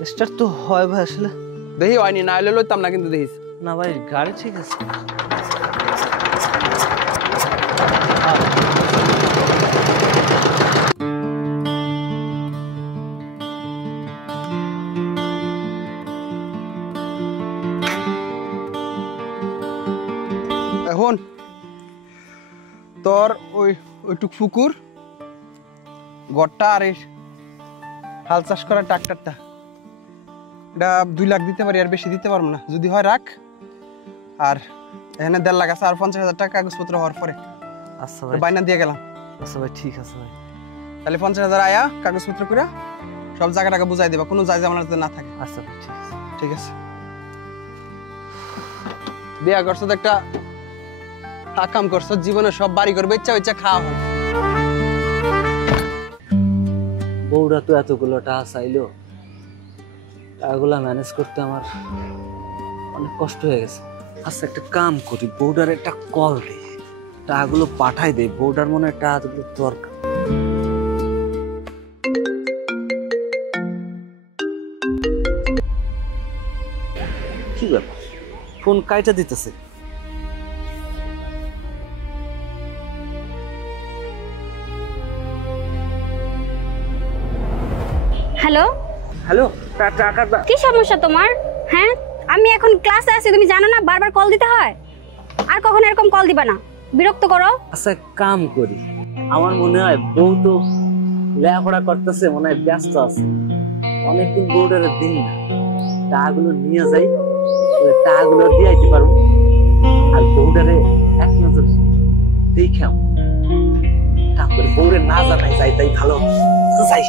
স্টার্ট তো হয় ভাই, আসলে দেখি হয়নি, না হলে লইতাম না, কিন্তু দেখিস। না ভাই গাড়ি ঠিক আছে। এখন তোর ওইটুক পুকুর ঘরটা আর এই হাল চাষ করার ট্রাক্টরটা, এটা 2 লাখ দিতে পারি, আর বেশি দিতে পারবো না। যদি হয় রাখ, আর এখানে 1.5 লাখ আছে, আর 50,000 টাকা কাগজপত্র হওয়ার পরে। আচ্ছা ভাই, বাইনা দিয়ে গেলাম। আচ্ছা ভাই ঠিক আছে ভাই। তাহলে 50,000 আয়া কাগজপত্র করে সব জায়গাটাকে বুঝাই দেবা, কোনো জায়গা আমার না থাকে। আচ্ছা ভাই ঠিক আছে। ঠিক আছে। বিয়া করছো তো একটা কাম করছো, জীবনে সব বাড়ি করবে, ইচ্ছা ইচ্ছা খাওয়া হয়। বউরা তো এতগুলো টাকা চাইলো, টাকাগুলো ম্যানেজ করতে আমার অনেক কষ্ট হয়ে গেছে। আচ্ছা একটা কাম করি, বউডার একটা কল দিই, টাকাগুলো পাঠাই দেই, বউডার মনে হয় টাকাগুলো দরকার। কি ব্যাপার, ফোন কাইটা দিতেছে? হ্যালো হ্যালো, টাকার কি সমস্যা তোমার? হ্যাঁ আমি এখন ক্লাসে আছি, তুমি জানো না বারবার কল দিতে হয়? আর কখনো এরকম কল দিবা না, বিরক্ত করো। আচ্ছা কাম করি, আমার মনে হয় বউ তো লেখাপড়া করতেছে, মনে হয় ব্যস্ত আছে, অনেকদিন বউটারে দিন না, টাকাগুলো নিয়ে যাই, টাকাগুলো দিয়ে আইতে পারবো, আর বউটারে এক নজর দেখাম। কাম করে বউরে না জানাই যাই, তাই ভালো যাই।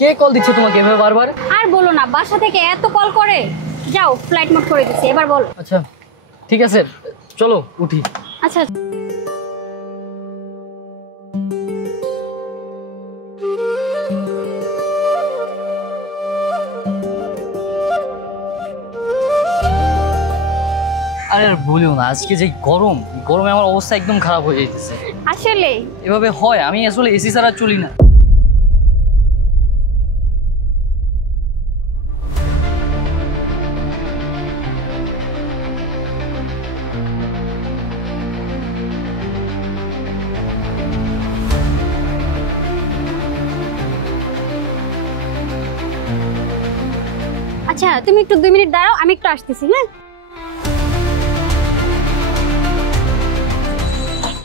কে কল দিচ্ছে তোমাকে এভাবে বারবার? আর বলো না, বাসা থেকে এত কল করে। যাও ফ্লাইট মোড করে দিচ্ছি, এবার বলো। আচ্ছা ঠিক আছে, চলো উঠি। আচ্ছা আরে আর বলিও না, আজকে যে গরমে আমার অবস্থা একদম খারাপ হয়ে যাইতেছে। আসলে এভাবে হয়, আমি আসলে এসি ছাড়া চলি না। আচ্ছা তুমি একটু 2 মিনিট দাঁড়াও, আমি একটু আসতেছি। হ্যাঁ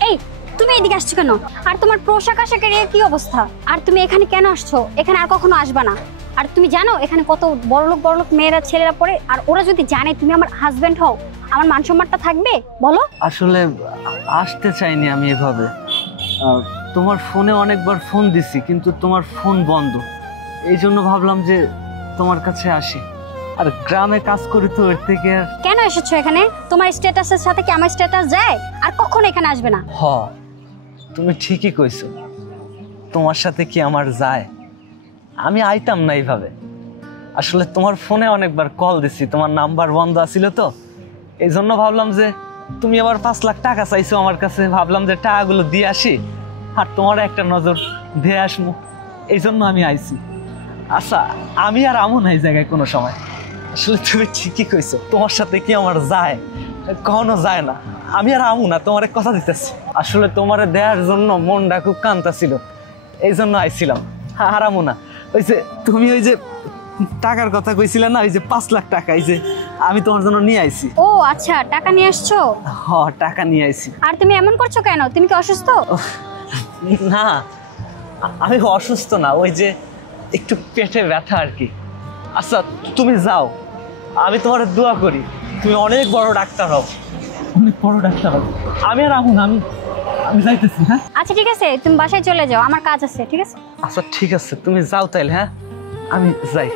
এই তুমি এদিকে আসছো কেন? আর তোমার পোশাক আশাকের কি অবস্থা? আর তুমি এখানে কেন আসছো? এখানে আর কখনো আসবা না। আর তুমি জানো এখানে কত বড়লোক মেয়েরা ছেলেরা পড়ে, আর ওরা যদি জানে তুমি আমার হাজবেন্ড হও, আমার মান সম্মানটা থাকবে বলো? আসলে আসতে চাইনি আমি এভাবে, তোমার ফোনে অনেকবার ফোন দিছি কিন্তু তোমার ফোন বন্ধ, এই জন্য ভাবলাম যে তোমার কাছে আসি। আর গ্রামে কাজ করি তো, এর থেকে কেন এসেছো এখানে? তোমার স্ট্যাটাসের সাথে কি আমার স্ট্যাটাস যায়? আর কখনো এখানে আসবে না। হ তুমি ঠিকই কইছো, তোমার সাথে কি আমার যায়? আমি আইতাম না এইভাবে। আসলে তোমার ফোনে অনেকবার কল দিছি, তোমার নাম্বার বন্ধ আছিল তো, এই জন্য ভাবলাম যে তুমি আবার 5 লাখ টাকা চাইছো আমার কাছে, ভাবলাম যে টাকাগুলো দিয়ে আসি আর তোমার একটা নজর দিয়ে আসবো, এই জন্য আমি আইছি। আচ্ছা, আমি আর আমু না এই জায়গায় কোনো সময়। আসলে তুমি ঠিকই কইছো, তোমার সাথে কি আমার যায়? কখনো যায় না। আমি আর আমু না, তোমার কথা দিতেছি। আসলে তোমারে দেওয়ার জন্য মনটা খুব কান্তা ছিল, এই জন্য আইছিলাম। আর আমু না, ওই যে তুমি ওই যে টাকার কথা কইছিলে না, ওই যে 5 লাখ টাকা, এই যে আমি তোমার জন্য নিয়ে আইছি। ও আচ্ছা, টাকা নিয়ে আসছো? হ্যাঁ, টাকা নিয়ে আইছি। আর তুমি এমন করছো কেন? তুমি কি অসুস্থ? না, আমি অসুস্থ না, ওই যে একটু পেটে ব্যথা আর কি। আচ্ছা তুমি যাও, আমি তোমার দোয়া করি তুমি অনেক বড় ডাক্তার হও, অনেক বড় ডাক্তার হও। আমি আর আমু না, আমি যাইতেছি। হ্যাঁ আচ্ছা ঠিক আছে, তুমি বাসায় চলে যাও, আমার কাজ আছে। ঠিক আছে? আচ্ছা ঠিক আছে, তুমি যাও তাইলে। হ্যাঁ আমি যাই।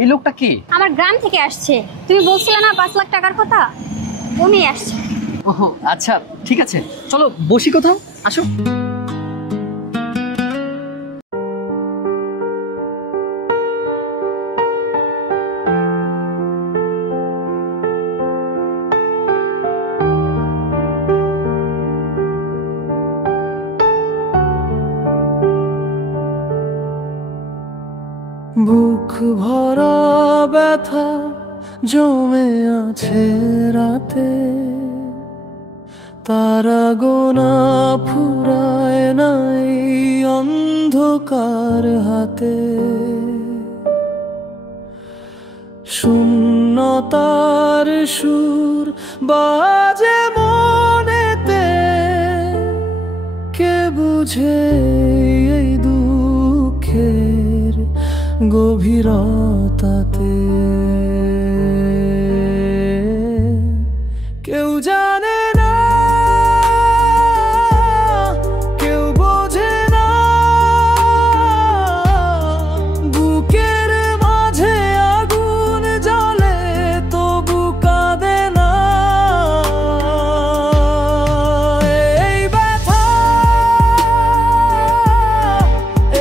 এই লোকটা কি? আমার গ্রাম থেকে আসছে। তুমি বলছিলে না 5 লাখ টাকার কথা, উনি আসছে। ওহো আচ্ছা ঠিক আছে, চলো বসি কোথাও, আসো। বুক ভরা ব্যথা জমে আছে রাতে, তারা গোনা ফুরায় নাই অন্ধকার হাতে, শূন্যতার সুর বাজে মনেতে, কে বুঝে এই দুঃখের গভীরতাতে, কেউ জানে না, কেউ বোঝে না, বুকের মাঝে আগুন জ্বলে তবু কাঁদে না, এই ব্যথা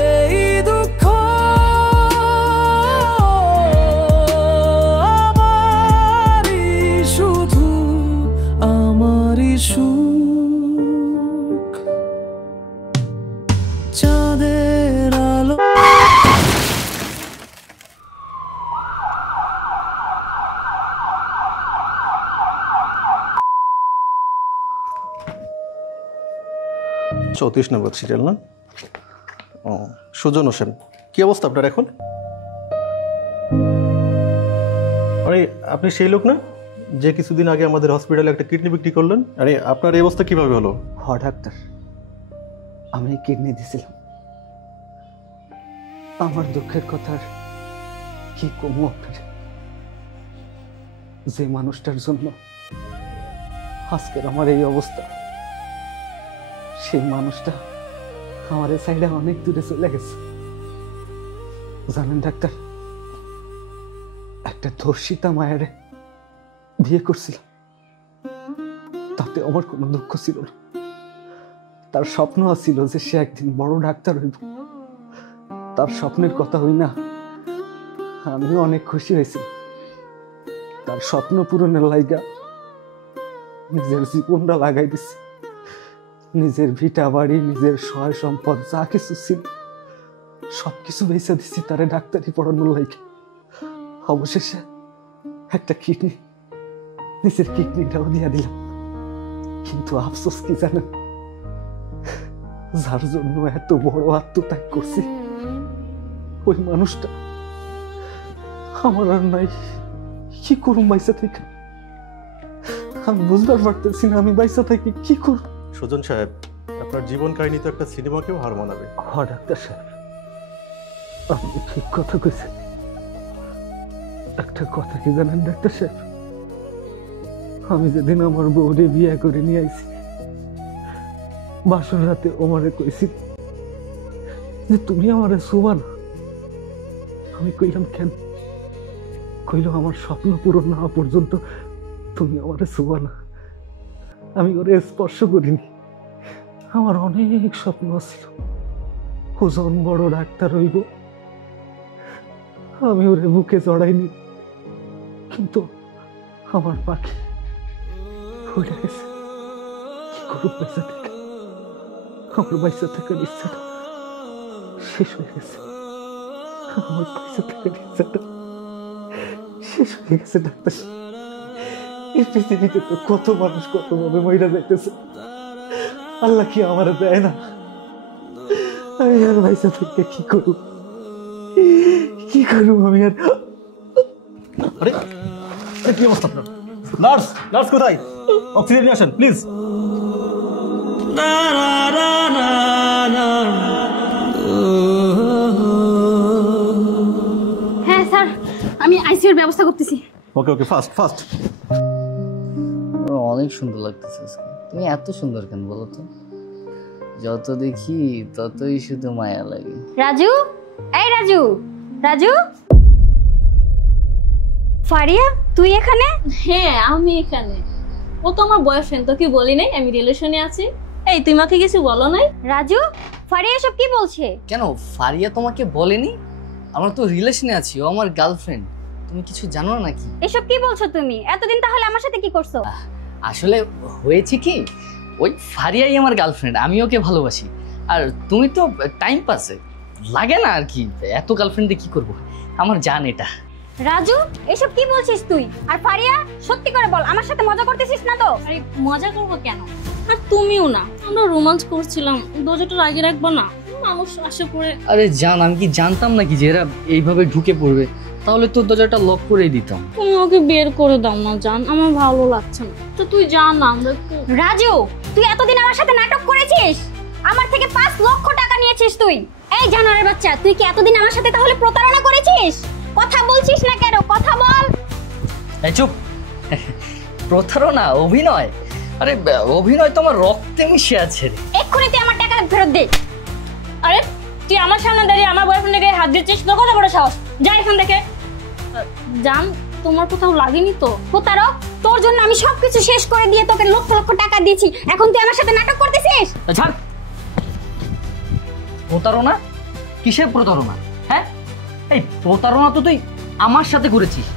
এই দুঃখ আমারই সুখ, চাঁদের আলো। চৌত্রিশ নম্বর সিরিয়াল না? ও, সুজন হোসেন, কি অবস্থা আপনার এখন? আরে আপনি সেই লোক না যে কিছুদিন আগে আমাদের হসপিটালে একটা কিডনি বিক্রি করলেন? আরে আপনার এই অবস্থা কিভাবে হলো? হ ডাক্তার, আমি কিডনি দিছিলাম। আমার দুঃখের কথার কি কমু আপনার, যে মানুষটার জন্য আজকের আমার এই অবস্থা, সেই মানুষটা আমার এই সাইডে অনেক দূরে চলে গেছে। জানেন ডাক্তার, একটা ধর্ষিতা মায়েরে বিয়ে করছিলাম, তাতে আমার কোনো দুঃখ ছিল না। তার স্বপ্ন ছিল যে সে একদিন বড় ডাক্তার হইব, তার স্বপ্নের কথা হই না আমিও অনেক খুশি হয়েছি। তার স্বপ্ন পূরণের লাইগা নিজের জীবনটা লাগাই দিছি, নিজের ভিটা বাড়ি, নিজের সহায় সম্পদ যা কিছু ছিল সবকিছু বেঁচে দিছি তারে ডাক্তারি পড়ানোর লাইগা। অবশেষে একটা কিডনি, নিজের কিডনিটাও দিয়া দিলাম। কিন্তু আফসোস কি জানেন, যার জন্য এত বড় আত্মত্যাগ করছি ওই মানুষটা আমার আর নাই। কি করুম বাইসা থেকে? আমি বুঝবার পারতেছি না আমি বাইসা থেকে কি করব। সুজন সাহেব, আপনার জীবন কাহিনী তো একটা সিনেমাকেও হার মানাবে। হ্যাঁ ডাক্তার সাহেব, আপনি ঠিক কথা কইছেন। একটা কথা কি জানেন ডাক্তার সাহেব, আমি যেদিন আমার বউরে বিয়ে করে নিয়ে আইছি, বাসর রাতে ওমারে কইছি যে তুমি আমারে শোবা না। আমি কইলাম কেন? কইল আমার স্বপ্ন পূরণ না হওয়া পর্যন্ত তুমি আমারে শোবা না। আমি ওরে স্পর্শ করিনি। আমার অনেক স্বপ্ন ছিল, ওজন বড় ডাক্তার হইব, আমি ওরে বুকে জড়াইনি, কিন্তু আমার পাখি উড়ে গেছে। কি করব পয়সা থেকে? আমার পয়সা থাকার ইচ্ছাটা শেষ হয়ে গেছে। আমার পয়সা থাকার ইচ্ছাটা শেষ হয়ে গেছে ডাক্তার। এই পৃথিবীতে তো কত মানুষ কত ভাবে মইরা যাইতেছে, আল্লাহ কি আমার দেয় না? আমি আর পয়সা থেকে কি করব? কি করব আমি আর? আরে কি অবস্থা আপনার? নার্স, নার্স কোথায়? অক্সিজেন নিয়ে আসেন প্লিজ। হ্যাঁ স্যার, আমি আইসিইউর ব্যবস্থা করতেছি। ওকে ওকে, ফাস্ট ফাস্ট। অনেক সুন্দর লাগতেছে আজকে। তুমি এত সুন্দর কেন বলো তো? যত দেখি ততই শুধু মায়া লাগে। রাজু, এই রাজু, রাজু, ফারিয়া তুই এখানে? হ্যাঁ আমি এখানে। ও তো আমার বয়ফ্রেন্ড, তো কি বলি নাই আমি রিলেশনে আছি? এই তুই মাকে কিছু বলো নাই? রাজু, ফারিয়া সব কি বলছে? কেন ফারিয়া তোমাকে বলেনি? আমরা তো রিলেশনে আছি, ও আমার গার্লফ্রেন্ড। তুমি কিছু জানো না নাকি? এসব কি বলছো তুমি? এতদিন তাহলে আমার সাথে কি করছো? আসলে হয়েছে কি, ওই ফারিয়াই আমার গার্লফ্রেন্ড, আমি ওকে ভালোবাসি। আর তুমি তো টাইম পাসে লাগে না আর কি, এত গার্লফ্রেন্ডে কি করব, আমার জান এটা। রাজু, এসব কি বলছিস তুই? আর ফারিয়া, সত্যি করে বল, আমার সাথে মজা করতেছিস না তো? আরে মজা করবো কেন? আর তুমিও না, আমরা রোমান্স করছিলাম, দরজাটা আগে রাখবো না? মানুষ আসে পড়ে। আরে জান, আমি কি জানতাম নাকি যে এরা এইভাবে ঢুকে পড়বে? তাহলে তো দরজাটা লক করেই দিতাম। তুমি ওকে বের করে দাও না জান, আমার ভালো লাগছে না। তো তুই জান না আমরা। রাজু, তুই এতদিন আমার সাথে নাটক করেছিস, আমার থেকে 5 লক্ষ টাকা নিয়েছিস তুই। এই জানোয়ারের বাচ্চা, তুই কি এতদিন আমার সাথে তাহলে প্রতারণা করেছিস? কথা বলছিস না কেন? কথা বল। এই চুপ। প্রতারণা, অভিনয়? আরে অভিনয় তো আমার রক্তে মিশে আছে রে। এক্ষুনি তুই আমার টাকা ফেরত দে। আরে তুই আমার সামনে দাঁড়িয়ে আমার বয়ফ্রেন্ডের গায়ে হাত দিচ্ছিস, তো কত বড় সাহস? যা এখান থেকে। জান, তোমার কোথাও লাগেনি তো? প্রতারক, তোর জন্য আমি সবকিছু শেষ করে দিয়ে তোকে লক্ষ লক্ষ টাকা দিয়েছি, এখন তুই আমার সাথে নাটক করতেছিস? ছাড়। প্রতারণা? কিসের প্রতারণা? হ্যাঁ, এই প্রতারণা তো তুই আমার সাথে করেছিস।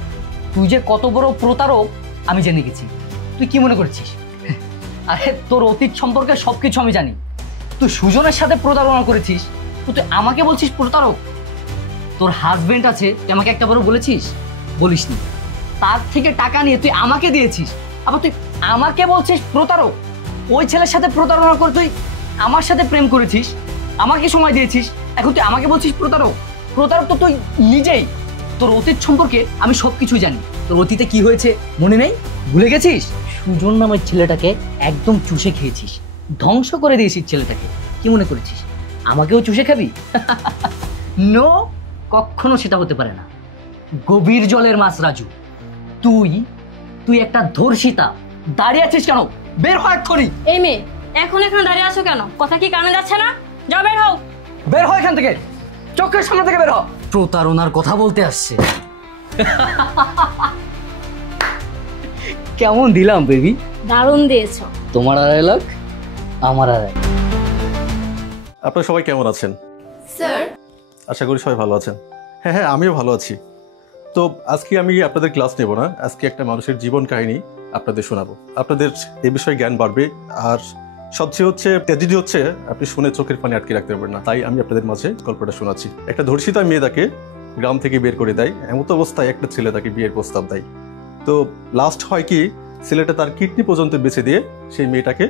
তুই যে কত বড় প্রতারক আমি জেনে গেছি। তুই কি মনে করছিস? আরে তোর অতীত সম্পর্কে সবকিছু আমি জানি। তুই সুজনের সাথে প্রতারণা করেছিস, তো তুই আমাকে বলছিস প্রতারক? তোর হাজবেন্ড আছে, তুই আমাকে একটা বড় বলেছিস? বলিসনি। তার থেকে টাকা নিয়ে তুই আমাকে দিয়েছিস, আবার তুই আমাকে বলছিস প্রতারক? ওই ছেলের সাথে প্রতারণা করে তুই আমার সাথে প্রেম করেছিস, আমাকে সময় দিয়েছিস, এখন তুই আমাকে বলছিস প্রতারক? প্রতারক তো তুই নিজেই। তোর অতীত সম্পর্কে আমি সবকিছু জানি। তোর অতীতে কি হয়েছে মনে নেই? ভুলে গেছিস? সুজন নামের ছেলেটাকে একদম চুষে খেয়েছিস, ধ্বংস করে দিয়েছিস ছেলেটাকে। কি মনে করেছিস আমাকেও চুষে খাবি? নো, কখনো সেটা হতে পারে না। গভীর জলের মাছ রাজু। তুই একটা ধর্ষিতা। দাঁড়িয়ে আছিস কেন? বের হ এক্ষুনি। এই মেয়ে, এখন এখানে দাঁড়িয়ে আছো কেন? কথা কি কানে যাচ্ছে না? যাও বের হও। বের হ এখান থেকে, চোখের সামনে থেকে বের হ। প্রতারণার কথা বলতে আসছে। কেমন দিলাম বেবি? দারুণ দিয়েছো। তোমার আড়াই লাখ, আমার আড়াই। আপনারা সবাই কেমন আছেন? স্যার, আশা করি সবাই ভালো আছেন। হ্যাঁ হ্যাঁ, আমিও ভালো আছি। তো আজকে আমি আপনাদের ক্লাস নেব না, আজকে একটা মানুষের জীবন কাহিনী আপনাদের শোনাবো। আপনাদের এই বিষয়ে জ্ঞান বাড়বে, আর সবচেয়ে হচ্ছে ট্র্যাজেডি হচ্ছে আপনি শুনে চোখের পানি আটকে রাখতে পারবেন না। তাই আমি আপনাদের মাঝে গল্পটা শোনাচ্ছি। একটা ধর্ষিতা মেয়ে তাকে গ্রাম থেকে বের করে দেয়, এমত অবস্থায় একটা ছেলে তাকে বিয়ের প্রস্তাব দেয়। তো লাস্ট হয় কি, ছেলেটা তার কিডনি পর্যন্ত বেঁচে দিয়ে সেই মেয়েটাকে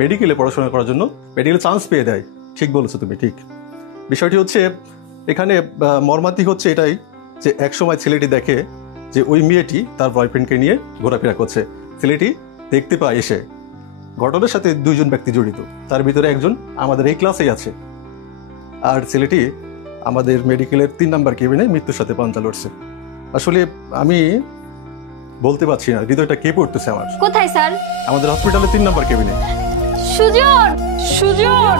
মেডিকেলে পড়াশোনা করার জন্য মেডিকেলে চান্স পেয়ে দেয়। ঠিক বলেছো তুমি, ঠিক। বিষয়টি হচ্ছে এখানে মর্মান্তিক হচ্ছে এটাই যে একসময় ছেলেটি দেখে যে ওই মেয়েটি তার বয়ফ্রেন্ডকে নিয়ে ঘোরাফেরা করছে। ছেলেটি দেখতে পায় এসে ঘটনার সাথে 2 জন ব্যক্তি জড়িত, তার ভিতরে একজন আমাদের এই ক্লাসেই আছে। আর ছেলেটি আমাদের মেডিকেলের 3 নাম্বার কেবিনে মৃত্যুর সাথে পাঞ্জা লড়ছে। আসলে আমি বলতে পারছি না, হৃদয়টা কে পড়তেছে আমার। কোথায় স্যার? আমাদের হসপিটালের 3 নাম্বার কেবিনে। সুজন, সুজন।